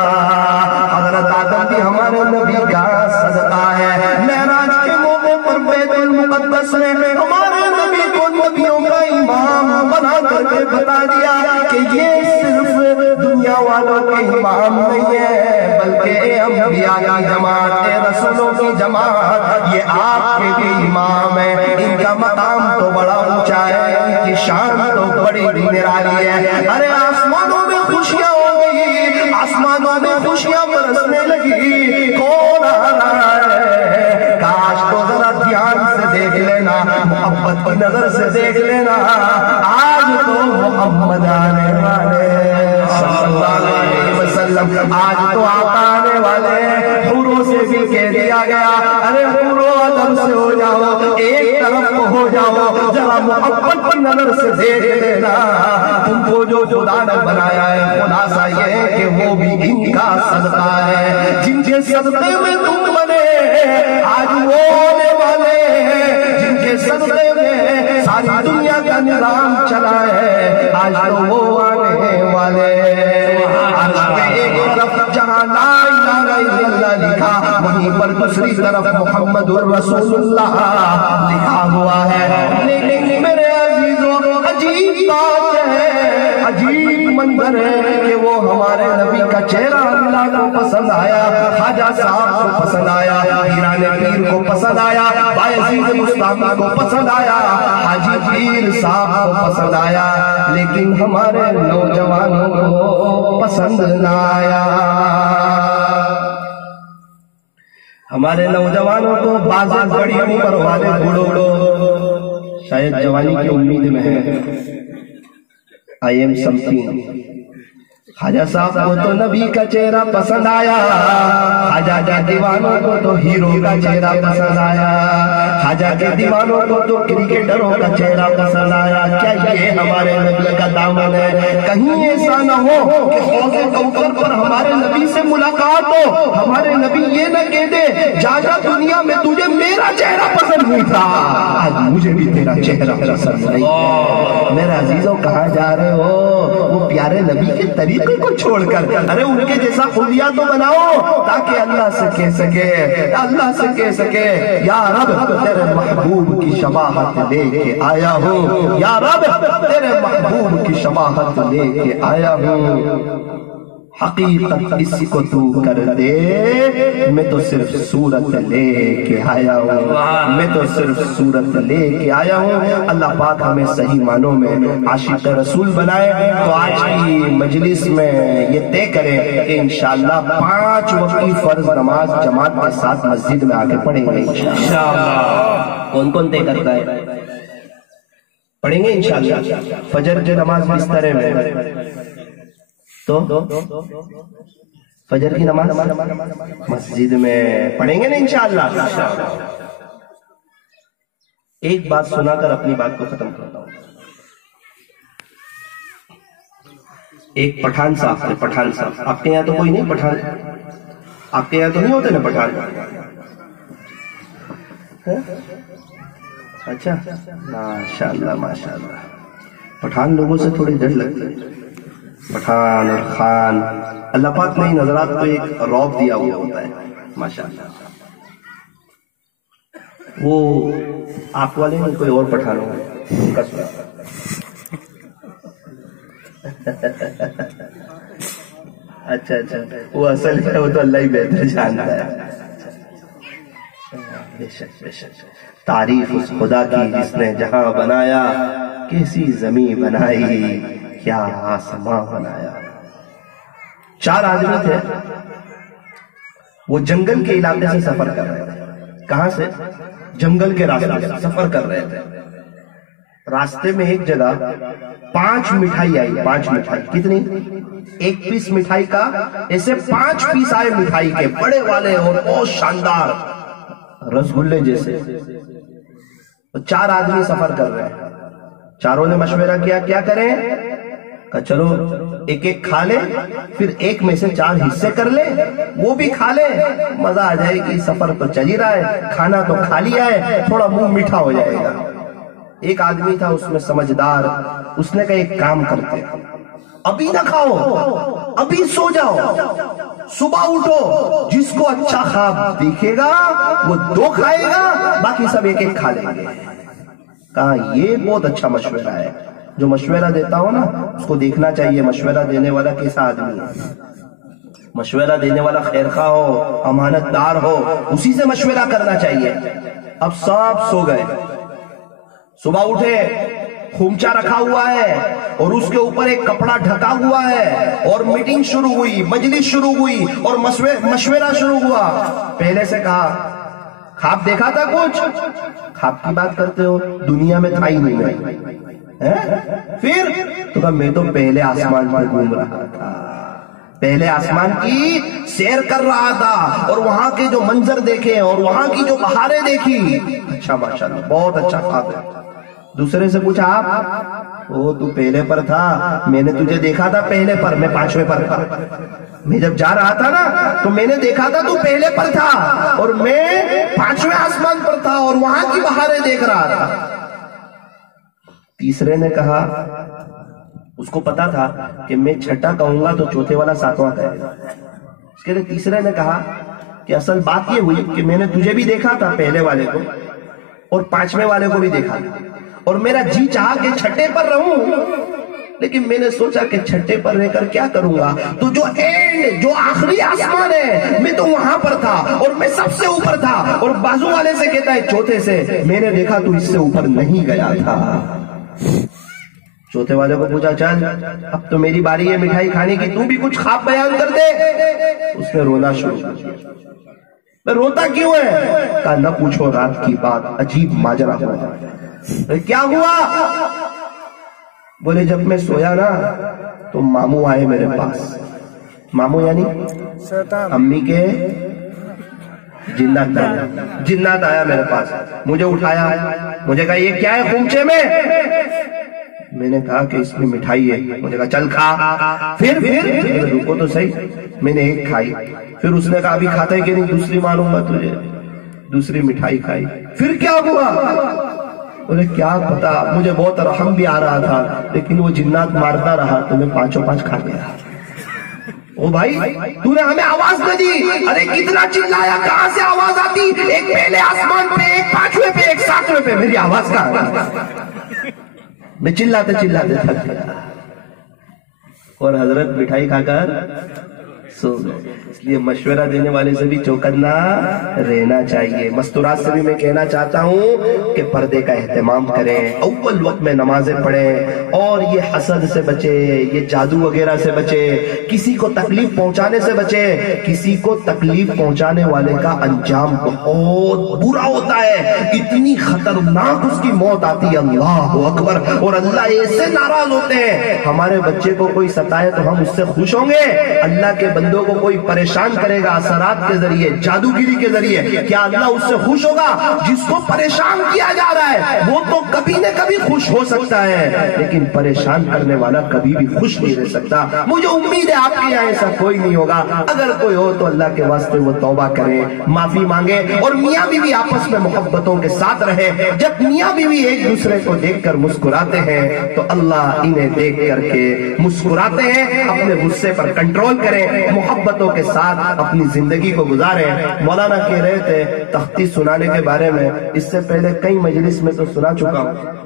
حضرت آدم بھی ہمارے نبی کا صدقہ ہے. معراج کے موقع پر بیت المقدس میں ہمارے نبی کو نبیوں کا امام بنا کر کے بتا دیا کہ یہ صرف دنیا والوں کے امام نہیں ہے بلکہ انبیاء کی جماعت، رسولوں کی جماعت، یہ آپ کے بھی امام ہے. ان کا مقام تو بڑا اونچا ہے، ان کی شان تو بڑی نرالی ہے. ارے آسمانوں میں خوشیاں ہو گئی، آسمانوں میں خوشیاں برسنے لگی. کون آ رہا ہے؟ کاش تو ذرا دھیان سے دیکھ لینا، محبت کی نظر سے دیکھ لینا. آج تو محمد آنے والے صلی اللہ علیہ وسلم، آج تو آقا آنے والے. حوروں سے بھی کہہ دیا گیا ارے حوروں ادب سے ہو جاؤ، ایک طرف ہو جاؤ، ذرا محبت کی نظر سے دیکھ لینا. تم کو جو خدا نے بنایا ہے خلاصہ یہ ہے کہ وہ بھی ان کا صدقہ ہے. جن کے صدقے میں تم بنے آج وہ ہونے والے ہیں، جن کے صدقے میں ساری دنیا کا نظام چلا ہے آج تو وہ آنے والے. ایک طرف جہاں لا الہ الا اللہ لکھا، وہیں پر دوسری طرف محمد الرسول اللہ لکھا ہوا ہے. لیکن میرے عزیزوں عجیب بات ہے، عجیب منظر ہے کہ وہ ہمارے نبی کا چہرہ اللہ کو پسند آیا، خواجہ صاحب کو پسند آیا، پیران پیر کو پسند آیا، بایزید بستامی کو پسند آیا، حاجی پیر صاحب کو پسند آیا، لیکن ہمارے نوجوانوں کو پسند نہ آیا. ہمارے نوجوانوں کو بعض بڑی عمر والے بوڑھوں شاید جوانی کی امید میں ہے. I am something. خواجہ صاحب کو تو نبی کا چہرہ پسند آیا، خواجہ کے دیوانوں کو تو ہیرو کا چہرہ پسند آیا، خواجہ کے دیوانوں کو تو کرکٹروں کا چہرہ پسند آیا. کیا یہ ہمارے نبی کا دامن ہے؟ کہیں ایسا نہ ہو کہ حوض کوثر پر ہمارے نبی سے ملاقات ہو، ہمارے نبی یہ نہ کہہ دے جا جا دنیا میں تجھے میرا چہرہ پسند نہیں تھا، آج مجھے بھی تیرا چہرہ پسند نہیں ہے. میرے عزیزوں کہاں جا رہے ہو؟ وہ پیارے نبی کے طریقے کو چھوڑ کر ارے ان کے جیسا خلیہ تو بناؤ تاکہ اللہ سے کہہ سکے، اللہ سے کہہ سکے یا رب تیرے محبوب کی شباہت لے کے آیا ہوں، یا رب تیرے محبوب کی شباہت لے کے آیا ہوں. حقیقت اس کو تو کر دے، میں تو صرف صورت لے کے آیا ہوں، میں تو صرف صورت لے کے آیا ہوں. اللہ پاک ہمیں صحیح معنوں میں عاشق رسول بنائے. تو آج کی مجلس میں یہ طے کریں کہ انشاءاللہ 5 وقت کی فرض نماز جماعت کے ساتھ مسجد میں آ کے پڑھیں گے انشاءاللہ. کون کون طے کرتا ہے؟ پڑھیں گے انشاءاللہ. فجر کی نماز بسترے میں، تو فجر کی نماز مسجد میں پڑھیں گے نا انشاءاللہ. ایک بات سنا کر اپنی بات کو ختم کرتا ہوں. ایک پٹھان صاحب تھے، پٹھان صاحب. آپ کے یہاں تو کوئی نہیں پٹھان؟ آپ کے یہاں تو نہیں ہوتے نا پٹھان؟ اچھا، ماشاءاللہ ماشاءاللہ. پٹھان لوگوں سے تھوڑی ڈر لگتی ہے. پٹھان اور خان، اللہ پاک نے نظرات کو ایک رعب دیا ہوا ہوتا ہے ماشاءاللہ. وہ آپ والے میں کوئی اور پٹھان ہو ان کا سنا. اچھا اچھا، وہ اصل ہے، وہ تو اللہ ہی بہتر جانتا ہے. بے شک بے شک. تعریف اس خدا کی جس نے جہاں بنایا، کیسی زمین بنائی، کیا آسمان بنایا. 4 آدمی تھے، وہ جنگل کے علاقے سے سفر کر رہے تھے. کہاں سے؟ جنگل کے راستے سے سفر کر رہے تھے. راستے میں ایک جگہ 5 مٹھائی آئی. 5 مٹھائی. کتنی؟ 1 پیس مٹھائی کا ایسے 5 پیس آئے مٹھائی کے، بڑے والے اور بہت شاندار رسگلے جیسے. 4 آدمی سفر کر رہے ہیں. چاروں نے مشورہ کیا کیا کریں. کہا چلو ایک ایک کھا لیں، پھر ایک میں سے 4 حصے کر لیں، وہ بھی کھا لیں، مزہ آ جائے گی. سفر تو چل ہی رہا ہے، کھانا تو کھا لیا ہے، تھوڑا منہ میٹھا ہو جائے گا. ایک آدمی تھا اس میں سمجھدار، اس نے کہا ایک کام کرتے، ابھی نہ کھاؤ، ابھی سو جاؤ، صبح اٹھو، جس کو اچھا خواب دیکھے گا وہ 2 کھائے گا، باقی سب ایک ایک کھا لیں گے. کہا یہ بہت اچھا مشورہ ہے. جو مشورہ دیتا ہو نا اس کو دیکھنا چاہیے مشورہ دینے والا کیسا آدمی ہے. مشورہ دینے والا خیرخواہ ہو، امانت دار ہو، اسی سے مشورہ کرنا چاہیے. اب سب سو گئے. صبح اٹھے، خومچہ رکھا ہوا ہے اور اس کے اوپر ایک کپڑا ڈھکا ہوا ہے، اور میٹنگ شروع ہوئی، مجلس شروع ہوئی اور مشورہ شروع ہوا. پہلے سے کہا خواب دیکھا تھا کچھ؟ خواب کی بات کرتے ہو، دنیا میں تھا ہی نہیں. پھر تو کہا میں تو پہلے آسمان پر گھوم رہا تھا، پہلے آسمان کی سیر کر رہا تھا اور وہاں کے جو منظر دیکھے اور وہاں کی جو بہاریں دیکھی. اچھا ماشاءاللہ، بہت اچھا خواب ہے. دوسرے سے پوچھا آپ، وہ تو پہلے پر تھا، میں نے تجھے دیکھا تھا پہلے پر، میں 5ویں پر تھا. میں جب جا رہا تھا نا تو میں نے دیکھا تھا تو پہلے پر تھا اور میں 5ویں آسمان پر تھا اور وہاں کی بہاریں دیکھ رہا تھا. تیسرے نے کہا، اس کو پتا تھا کہ میں 6ٹھا کہوں گا تو چوتھے والا 7واں کہے گا. اس کے لیے تیسرے نے کہا کہ اصل بات یہ ہوئی کہ میں نے تجھے بھی دیکھا تھا پہلے والے کو اور 5ویں والے کو بھی دیکھا تھا، اور میرا جی چاہا کہ 6ٹھے پر رہوں، لیکن میں نے سوچا کہ 6ٹھے پر رہ کر کیا کروں گا، تو جو آخری آسمان ہے میں تو وہاں پر تھا اور میں سب سے اوپر تھا. اور بازو والے سے کہتا ہے چوتھے سے، میں نے دیکھا تو اس سے اوپر نہیں گیا تھا. چوتھے والے کو پوچھا چل اب تو میری باری ہے مٹھائی کھانے کی، تو بھی کچھ خواب بیان کر دے. اس نے رونا شروع کر دیا. میں روتا کیوں ہے؟ کہا نہ پوچھو، رات کی بات عجیب ماجرا ہوا. کیا ہوا؟ بولے جب میں سویا نا تو ماموں آئے میرے پاس. ماموں یعنی امی کے جنات آیا میرے پاس. مجھے اٹھایا، مجھے کہا یہ کیا ہے خومچے میں؟ میں نے کہا کہ اس میں مٹھائی ہے. مجھے کہا چل کھا. پھر رکو تو صحیح. میں نے ایک کھائی. پھر اس نے کہا ابھی کھاتا ہے کہ نہیں، دوسری ماروں گا تجھے. دوسری مٹھائی کھائی. پھر کیا ہوا؟ بولے کیا پتا، مجھے بہت رحم بھی آ رہا تھا لیکن وہ جنات مارتا رہا تو میں 5 کھا گیا. او بھائی تو نے ہمیں آواز نہ دی. ارے کتنا چلایا، کہاں سے آواز آتی؟ ایک پہلے آسمان پہ، ایک 5ویں پہ، ایک 7ویں پہ. میری آواز کہاں؟ میں چلاتے تھک گیا. اور حضرت مٹھائی کھا کر سو گئے. اس لیے مشورہ دینے والے سے بھی چوکنا رہنا چاہیے. مستورات سے بھی میں کہنا چاہتا ہوں کہ پردے کا اہتمام کریں، اول وقت میں نمازیں پڑھیں، اور یہ حسد سے بچے، یہ جادو وغیرہ سے بچے، کسی کو تکلیف پہنچانے سے بچے. کسی کو تکلیف پہنچانے والے کا انجام بہت برا ہوتا ہے، اتنی خطرناک اس کی موت آتی ہے. اللہ اکبر. اور اللہ ایسے ناراض ہوتے ہیں. ہمارے بچے کو کوئی ستائے تو ہم اس سے خوش ہوں گے، اللہ کے بندوں کو کوئی پریشان کرے گا اثرات کے ذریعے، جادوگری کے ذریعے، کیا اللہ اس سے خوش ہوگا؟ جس کو پریشان کیا جا رہا ہے وہ تو کبھی نہ کبھی خوش ہو سکتا ہے، لیکن پریشان کرنے والا کبھی بھی خوش نہیں رہ سکتا۔ مجھے امید ہے آپ کے یہاں ایسا کوئی نہیں ہوگا۔ اگر کوئی ہو تو اللہ کے واسطے وہ توبہ کرے، معافی مانگے، اور میاں بیوی آپس میں محبتوں کے ساتھ رہے۔ جب میاں بیوی ایک دوسرے کو دیکھ کر مسکراتے ہیں تو اللہ انہیں دیکھ کر کے مسکراتے ہیں۔ اپنے غصے پر کنٹرول کریں، محبتوں کے ساتھ اپنی زندگی کو گزاریں۔ مولانا کہہ رہے تھے تختی سنانے کے بارے میں، اس سے پہلے کئی مجلس میں تو سنا چکا ہوں،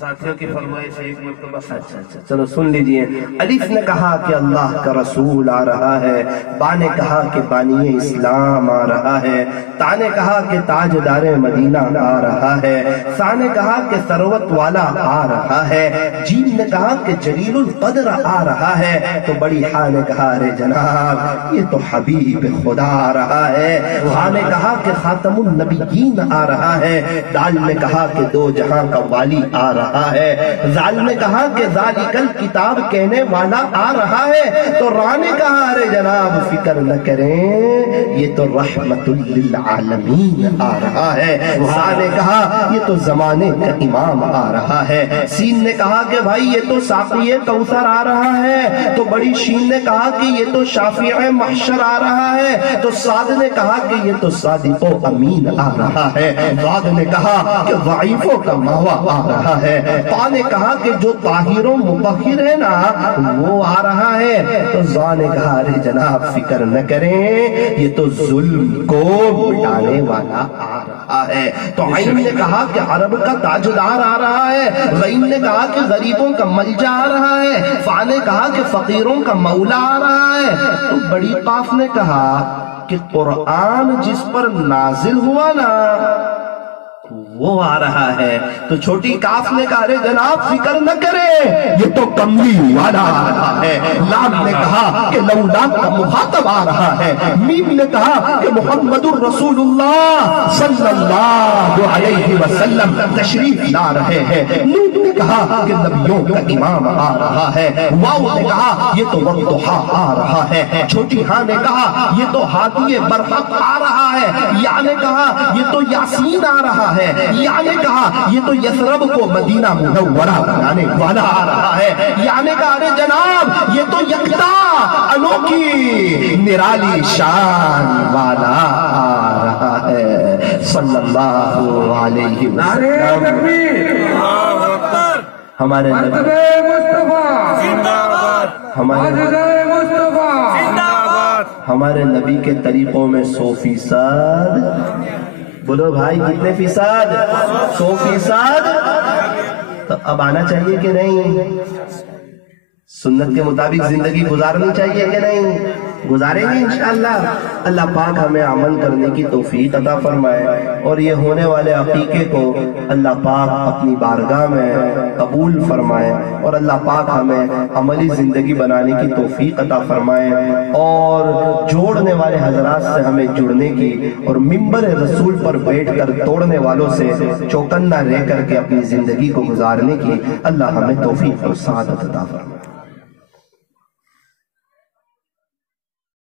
ساتھیوں کی فرمائش ایک مرتبہ۔ اچھا چلو سن لیجئے۔ الف نے کہا کہ اللہ کا رسول آ رہا ہے، با نے کہا کہ بانی اسلام آ رہا ہے، تا نے کہا کہ تاجدار مدینہ آ رہا ہے، سا نے کہا کہ ثروت والا آ رہا ہے، جیم نے کہا کہ جلیل القدر آ رہا ہے، تو بڑی ہا نے کہا ارے جناب یہ تو حبیب خدا آ رہا ہے، ہا نے کہا کہ خاتم النبیین آ رہا ہے، دال نے کہا کہ دو جہاں کا والی آ رہا ہے، زال نے کہا کہ ذالک الکتاب کہنے والا آ رہا ہے، تو را نے کہا ارے جناب فکر نہ کریں یہ تو رحمت للعالمین آ رہا ہے، زا نے کہا یہ تو زمانے کا امام آ رہا ہے، سین نے کہا کہ بھائی یہ تو ساقی کوثر آ رہا ہے، تو بڑی شین نے کہا کہ یہ تو شافع محشر آ رہا ہے، تو صاد نے کہا کہ یہ تو صادق و امین آ رہا ہے، ضاد نے کہا کہ ضعیفوں کا ماوا آ رہا ہے، قا نے کہا کہ جو طاہر و مطہر ہے نا وہ آ رہا ہے، تو زا نے کہا ارے جناب فکر نہ کریں یہ تو ظلم کو مٹانے والا آ رہا ہے، تو عین نے کہا کہ عرب کا تاجدار آ رہا ہے، غین نے کہا کہ غریبوں کا ملجا آ رہا ہے، فا نے کہا کہ فقیروں کا مولا آ رہا ہے، تو بڑی قاف نے کہا کہ قرآن جس پر نازل ہوا نا وہ آ رہا ہے، تو چھوٹی کاف نے کہا ارے جناب فکر نہ کرے یہ تو کملی والا آ رہا ہے، لام نے کہا کہ لولا کا مخاطب آ رہا ہے، میم نے کہا کہ محمد الرسول اللہ صلی اللہ علیہ وسلم تشریف لا رہے ہیں، نون نے کہا کہ نبیوں کا امام آ رہا ہے، واو نے کہا یہ تو والضحا آ رہا ہے، چھوٹی ہاں نے کہا یہ تو ہادی برحق آ رہا ہے، یا نے کہا یہ تو یاسین آ رہا ہے، یا نے کہا یہ تو یثرب کو مدینہ منورہ بنانے والا آ رہا ہے، یا نے کہا ارے جناب یہ تو یکتا انوکھی نرالی شان والا آ رہا ہے، صلی اللہ علیہ نعرے وسلم۔ تکبیر، ہمارے نبی ہمارے نبی کے طریقوں میں 100%، بولو بھائی کتنے فیصد؟ 100%۔ تو اب آنا چاہیے کہ نہیں؟ سنت کے مطابق زندگی گزارنی چاہیے کہ نہیں؟ گزاریں گے انشاءاللہ۔ اللہ پاک ہمیں عمل کرنے کی توفیق عطا فرمائے، اور یہ ہونے والے عقیقے کو اللہ پاک اپنی بارگاہ میں قبول فرمائے، اور اللہ پاک ہمیں عملی زندگی بنانے کی توفیق عطا فرمائے، اور جوڑنے والے حضرات سے ہمیں جڑنے کی، اور منبر رسول پر بیٹھ کر توڑنے والوں سے چوکنا رہ کر کے اپنی زندگی کو گزارنے کی اللہ ہمیں توفیق اور سعادت عطا فرمائے۔